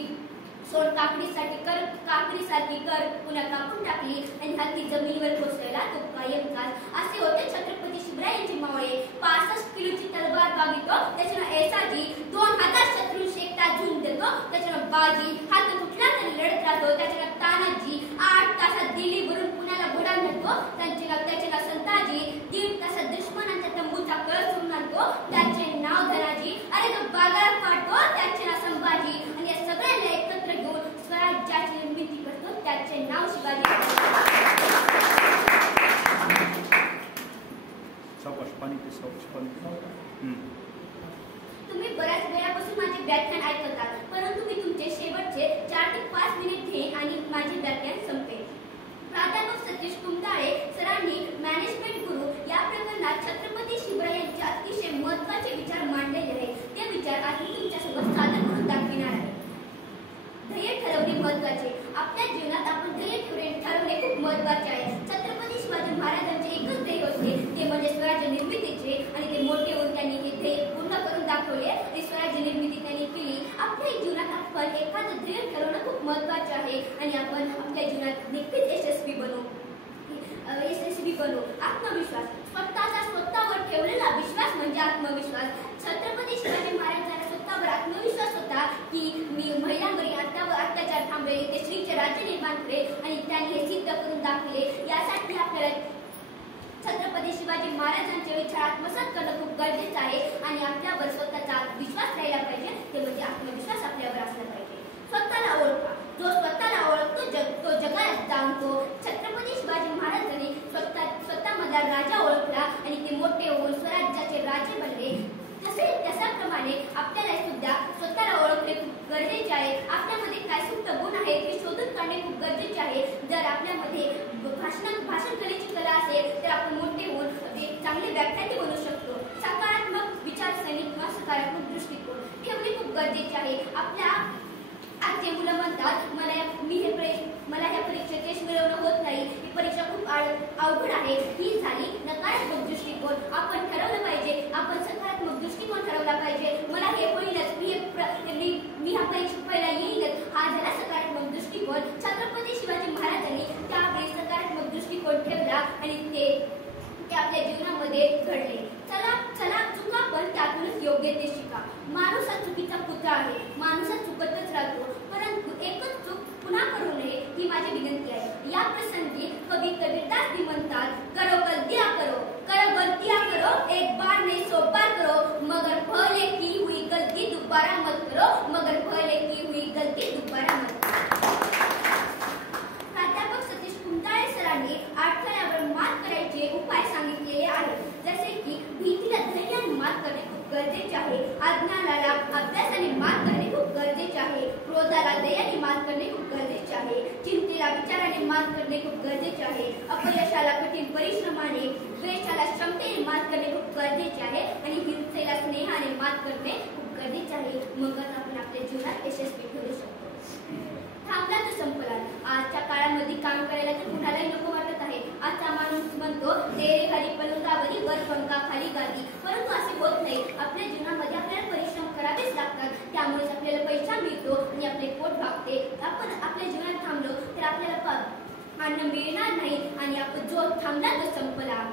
सोड काकडीसारखी कर पुन्हा कापून टाकली आणि हत्ती जमिनीवर कोसळला. तो कायमचाच. असे होते छत्रपती शिवरायांचे मावळे. 65 किलोची तलवार बागितो, त्याच्यानं येसाजी 2 हातात शत्रूंशी एकटा झुंज देतो, त्याच्यानं बाजी हात कुठला तरी लढत राहतो, त्याच्यानं तानाजी 8 तासात दिल्लीवरून पुण्याला घोडा नेतो, त्याच्यानं संताजी 1.5 तासात दुश्मनांच्या तंबूचा कळ सोडून आणतो, त्याचे नाव धनाजी. अरे तो बागाला पाडतो, त्याचे नाव संभाजी. आणि या सगळ्यांना एकत्र घेऊन स्वराज्याची निर्मिती करतो, त्याचे नाव शिवाजी. तुम्ही बऱ्याच वेळापासून माझे व्याख्यान ऐकतात, परंतु मी तुमचे शेवटचे 4 ते 5 मिनिट घेईन आणि माझे व्याख्यान संपेल. प्राध्यापक सतीश कुमटाळे सरांनी मॅनेजमेंट गुरु या प्रकरणात छत्रपती शिवरायांचे अतिशय महत्त्वाचे विचार मांडलेले आहेत. ते विचार आज मी तुमच्यासोबत सादर करून दाखविणार आहे. ध्येय ठरवणे महत्त्वाचे. आपल्या जीवनात आपण ध्येय ठरवणे खूप महत्त्वाचे आहे. छत्रपती शिवाजी महाराजांचे एकच ध्येय होते, ते म्हणजे स्वराज्य निर्मितीचे आणि ते मोठे होऊन त्यांनी हे ध्येय पूर्ण करून दाखवले आणि स्वराज्य निर्मिती त्यांनी केली. आपल्या जीवनात आपण एखादं ध्येय ठरवणं खूप महत्त्वाचे आहे आणि आपण आपल्या जीवनात नक्कीच यशस्वी बनू. आत्मविश्वास. स्वतःवर ठेवलेला विश्वास म्हणजे आत्मविश्वास. छत्रपती शिवाजी महाराजांना स्वतःवर आत्मविश्वास होता की मी महिलांवरील अत्याचार थांबवेल, ते स्त्रीचे राज्य निर्माण करेल आणि त्यांनी हे सिद्ध करून दाखवले. यासाठी आपल्याला छत्रपती शिवाजी महाराजांचे विचार आत्मसात करणं खूप गरजेचं आहे आणि आपल्यावर स्वतःचा विश्वास राहिला पाहिजे, ते म्हणजे आत्मविश्वास आपल्यावर असला पाहिजे. स्वतःला ओळखा. जो स्वतःला ओळखतो तो जगाला जाणतो. छत्रपती शिवाजी महाराजांनी स्वतःमधला राजा ओळखला आणि ते मोठे होऊन स्वराज्याचे राजे बनले. त्याप्रमाणे आपल्याला सुद्धा स्वतःला ओळखणे खूप गरजेचे आहे. आपल्यामध्ये काय सुप्त गुण आहे ते शोधून काढणे खूप गरजेचे आहे. जर आपल्यामध्ये भाषण करण्याची कला असेल तर आपण मोठे होऊन एक चांगले व्याख्याते बनू शकतो. सकारात्मक विचारसरणी किंवा सकारात्मक दृष्टिकोन ठेवणे खूप गरजेचे आहे. आजचे मुलं म्हणतात मला ह्या परीक्षेत यश मिळवणं होत नाही, ही परीक्षा खूप अवघड आहे. ही झाली नकारात्मक दृष्टिकोन. आपण ठरवलं पाहिजे, आपण सकारात्मक दृष्टिकोन ठरवला पाहिजे. मला हे होईलच, मी ह्या परीक्षेत पहिला येईलच, हा झाला सकारात्मक दृष्टिकोन. योग्य ते शिका. माणूस हा चुकीचा पुतळा आहे. माणूस हा चुकतच राहतो, परंतु एकच चूक पुन्हा करू नये ही माझी विनंती आहे. या प्रसंगी कवी कबीरदास जी म्हणतात, करो गलतियां करो, एक बार नहीं 100 बार करो, मगर पहले की हुई गलती दोबारा मत करो, मगर पहले की हुई गलती दोबारा मत करो. प्राध्यापक सतीश कुंटाळे सरांनी अडथळ्यावर मात करायचे उपाय सांगितलेले आहेत. जसे की भीतीला धैर्याने मात करणे खूप गरजेचे आहे, अज्ञानाला अभ्यासाने मात करणे खूप गरजेचे आहे, क्रोधाला दयाने मात करणे खूप गरजेचे आहे, चिंतेला विचाराने मात करणे खूप गरजेचे आहे, अपयशाला कठीण परिश्रमाने, द्वेषाला क्षमतेने मात करणे खूप गरजेचे आहे आणि हिंसेला स्नेहाने मात करणे खूप गरजेचे आहे. मगच आपण आपल्या जीवनात यशस्वी ठरू शकतो. थांबला तर संपला. आजच्या काळामध्ये काम करायला तर कुणालाही नको वाटत आहे. आजचा माणूस म्हणतो तेरे खाली पलंगावरी वर पंखा खाली गादी, परंतु असे होत नाही. आपल्या जीवनामध्ये आपल्याला परिश्रम करावेच लागतात, त्यामुळेच आपल्याला पैसा मिळतो आणि आपले पोट भागते. आपण आपल्या जीवनात थांबलो तर आपल्याला अन्न मिळणार नाही आणि आपण जो थांबला तो संपला.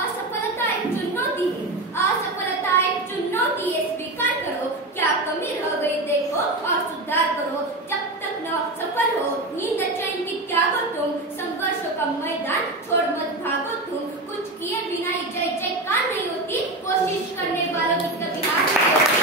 असफलता एक चुनौती है, असफलता एक चुनौती है, स्वीकार करो, क्या कमी रह गई देखो और सुधार करो. जब तक न सफल हो नींद चैन की त्यागो तुम, संघर्षों का मैदान छोड़ मत भागो तुम. कुछ किए बिना ही जय जयकार नहीं होती, कोशिश करने वालों की कभी हार नहीं होती.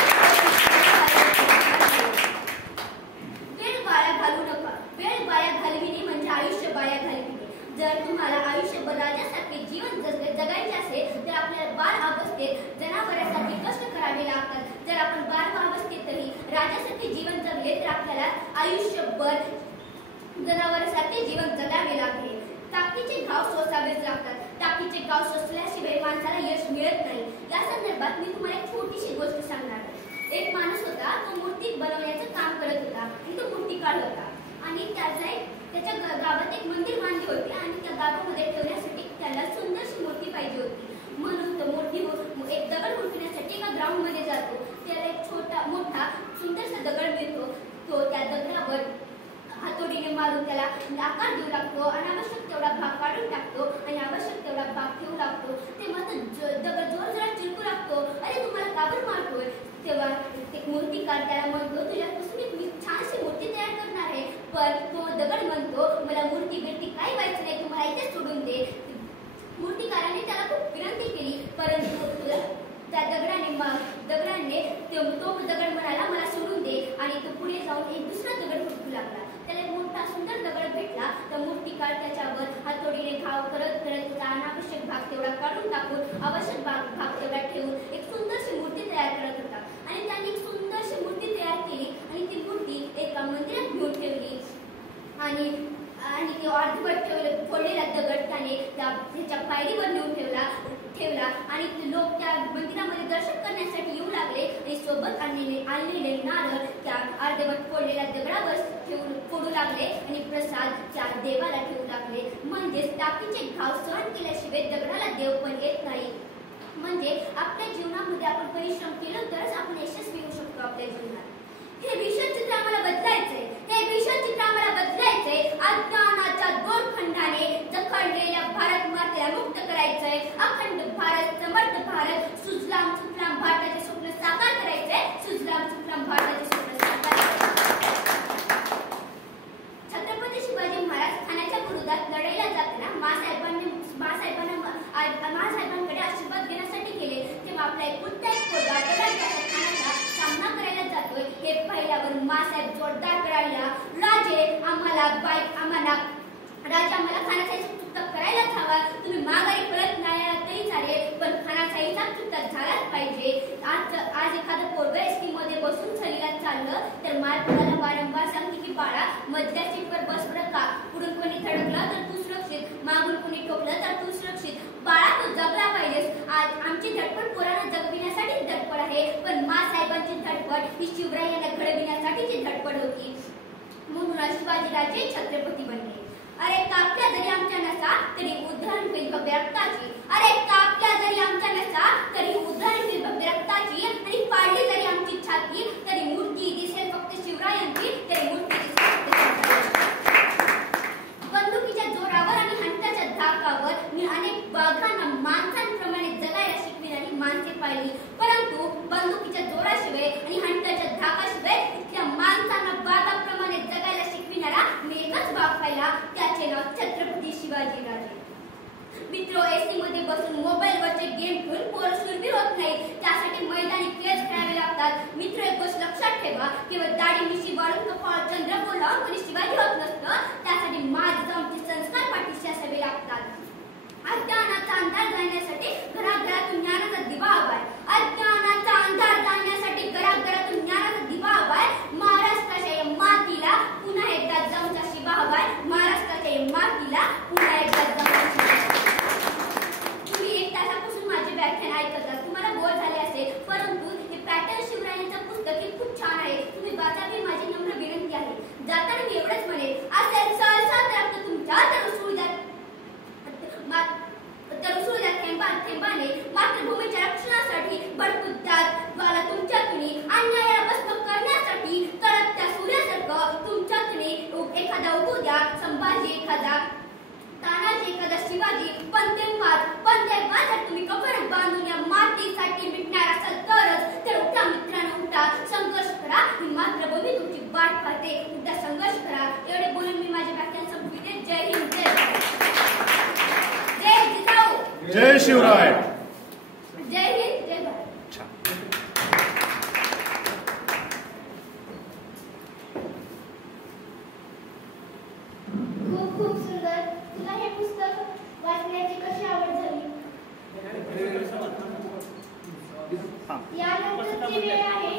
वेळ वाया घालू नका. वेळ वाया घालविणे म्हणजे आयुष्य वाया घालविणे. जर तुम्हाला आयुष्यभर राजासारखे जीवन जगायचे असेल तर आपल्याला बाल अवस्थेत जनावरांसारखे कष्ट करावे लागतात. जर आपण बाल अवस्थेतही राजासारखे जीवन जगले तर आपल्याला आयुष्यभर जनावरांसारखे जीवन जगावे लागेल. टाकीचे घाव सोसावेच लागतात. टाकीचे घाव सोसल्याशिवाय माणसाला यश मिळत नाही. या संदर्भात मी तुम्हाला एक छोटीशी गोष्ट सांगणार आहे. एक माणूस होता, तो मूर्ती बनवण्याचं काम करत होता आणि तो मूर्तिकार होता आणि त्याच्या गावात एक मंदिर बांधले होते आणि त्या गावामध्ये ठेवण्यासाठी त्याला सुंदरशी मूर्ती पाहिजे होती. म्हणून तो मूर्ती एक दगड उचलण्यासाठी एका ग्राउंड मध्ये जातो. त्याला एक मोठा सुंदरसा दगड मिळतो. तो त्या दगडावर हातोडीने मारून त्याला आकार देऊ लागतो, अनावश्यक तेवढा भाग काढून टाकतो आणि आवश्यक तेवढा भाग ठेवू लागतो. तेव्हा तो दगड जोरजोरात चिरकू लागतो. अरे तुम्हाला का बरं मारतोय? तेव्हा एक मूर्तिकार त्याला म्हणतो, तुझ्यापासून एक छानशी मूर्ती तयार करणार आहे. पण तो दगड म्हणतो, मला मूर्ती बिर्ती काही व्हायचं नाही, तुम्हाला इथे सोडून दे. मूर्तिकाराने त्याला खूप विनंती केली, परंतु त्या दगडाने तो दगड म्हणाला मला सोडून दे आणि तो पुढे जाऊन एक दुसरा दगड फुटू लागला. त्याला एक मोठा सुंदर दगड भेटला. तर मूर्तिकार त्याच्यावर हातोडीने घाव करत त्याचा अनावश्यक भाग तेवढा काढून टाकून आवश्यक भाग तेवढा ठेवून एक सुंदरशी मूर्ती तयार करत होता. आणि त्याने एक सुंदरशी मूर्ती तयार केली आणि ती मूर्ती एका मंदिरात घेऊन ठेवली आणि ते अर्धवट फोडलेला दगड त्याने त्याच्या पायरीवर नेऊन ठेवला आणि लोक त्या मंदिरामध्ये दर्शन करण्यासाठी येऊ लागले आणि सोबत आणलेले नारळ त्या अर्धवट फोडलेल्या दगडावर फोडू लागले आणि प्रसाद त्या देवाला ठेवू लागले. म्हणजेच टाकीचे घाव सहन केल्याशिवाय दगडाला देव पण येत नाही. म्हणजे आपल्या जीवनामध्ये आपण परिश्रम केलं तरच आपण यशस्वी होऊ शकतो आपल्या जीवनात. हे भीषण चित्र आम्हाला बदलायचंय. हे भीषण चित्र आम्हाला बदलायचंय. अज्ञानाच्या दोन खंडाने जखडलेल्या भारत मातेला मुक्त करायचंय. अखंड भारत, समर्थ भारत, सुजलाम सुफलाम भारताचे स्वप्न साकार करायचंय. सुजलाम सुफलाम भारताचे स्वप्न साकार करायचंय. छत्रपती शिवाजी महाराज खानाच्या विरोधात लढायला जाताना महासाहेबांकडे आशीर्वाद घेण्यासाठी गेले. तेव्हा आपला एक पोरगा खानाचा सामना करायला जातोय हे पाहिल्यावर मासाहेब जोरदार करायला, राजे आम्हाला खानाचा चुकता करायलाच हवा. तुम्ही माघारी परत नाही आला तरी चालेल, पण खानाचा हिसाब चुकता झालाच पाहिजे. आज एखादं पोरग एसटी मध्ये बसून सहलीला चाललं तर मालपुराला वारंवार सांगते की बाळा मधल्या सीटवर बस बरं का, पुढून कोणी थडकलं तर तू सुरक्षित, मागून कोणी ठोकलं तर तू सुरक्षित. बाळा तू जगला पाहिजेस. आज आमची धडपड पोरांना जगविण्यासाठी धडपड आहे, पण मासाहेबांची धडपड ही शिवरायांना घडविण्यासाठीची धडपड होती. म्हणून शिवाजीराजे छत्रपती बनले. अरे कापल्या जरी आमच्या नसा तरी उधळण होईल भव्य रक्ताची. अरे कापल्या जरी आमच्या नसा तरी उधळण होईल भव्य रक्ताची. आणि पाडली जरी आमची छाती तरी मूर्ती दिसेल फक्त शिवरायांची. तरी मूर्ती दिसेल फक्त बंदुकीच्या जोरावर आणि हंटाच्या धाकावर मी अनेक वाघांना माणसांप्रमाणे जगायला शिकविणारी माणसे पाहिली, परंतु बंदूक बुद्धीच्या जोराशिवाय आणि हंटाच्या धाकाशिवाय इथल्या माणसांना बागाप्रमाणे जगायला शिकविणारा मी एकच भाग पाहिला, त्याचे नाव छत्रपती शिवाजी राजे. मित्र, एसी मध्ये बसून मोबाईलवरचे गेम खेळून पोरं शूरवीर होत नाही, त्यासाठी मैदानी खेळ खेळावे लागतात. मित्र, एक गोष्ट लक्षात ठेवा, केवळ दाढी मिशी वाढून कपाळ चंद्रकोर लावून कोणी शिवाजी होत नसतं, त्यासाठी माझी जाऊनचे संस्कार पाठीशी असावे लागतात. अज्ञानाचा अंधार जाण्यासाठी घराघरातून ज्ञानाचा दिवा हवाय. अज्ञानाचा अंधार जाण्यासाठी घराघरातून ज्ञानाचा दिवा हवाय. महाराष्ट्राच्या या मातीला पुन्हा एकदा जाऊनचा शिवा हवाय. महाराष्ट्राच्या या मातीला पुन्हा एकदा जाऊनचा शिवा. तुम्ही एक तासापासून माझे व्याख्यान ऐकत आहात. तुम्हाला बोर झाले असेल, परंतु हे पॅटर्न शिवरायांचं पुस्तक हे खूप छान आहे, तुम्ही वाचावे माझी नम्र विनंती आहे. जाताना मी एवढंच म्हणेन, असेल सहसा रक्त तुमच्या तरसुळ्या थेंबाने मातृभूमीच्या रक्षणासाठी भडकुद्दात ज्वाला तुमच्यातून अन्यायाला भस्म करण्यासाठी तळपत्या सूर्यासारखं तुमच्यातून एखादा उगू द्या. संभाजी एखादा, तानाजी एखादा, शिवाजी, पण तेव्हा जर तुम्ही कफन बांधून या मातीसाठी मिटणार असाल तर उठा मित्रांनो, उठा, संघर्ष करा. ही मातृभूमी तुमची वाट पाहते. उठा, संघर्ष करा. एवढे बोलून मी माझे व्याख्यान संपविते. जय हिंद, जय जिजाऊ, जय शिवराय, जय हिंद, जय भारत. खूप खूप सुंदर. तुला हे पुस्तक वाचण्याची कशी आवड झाली? यानंतरची वेळ आहे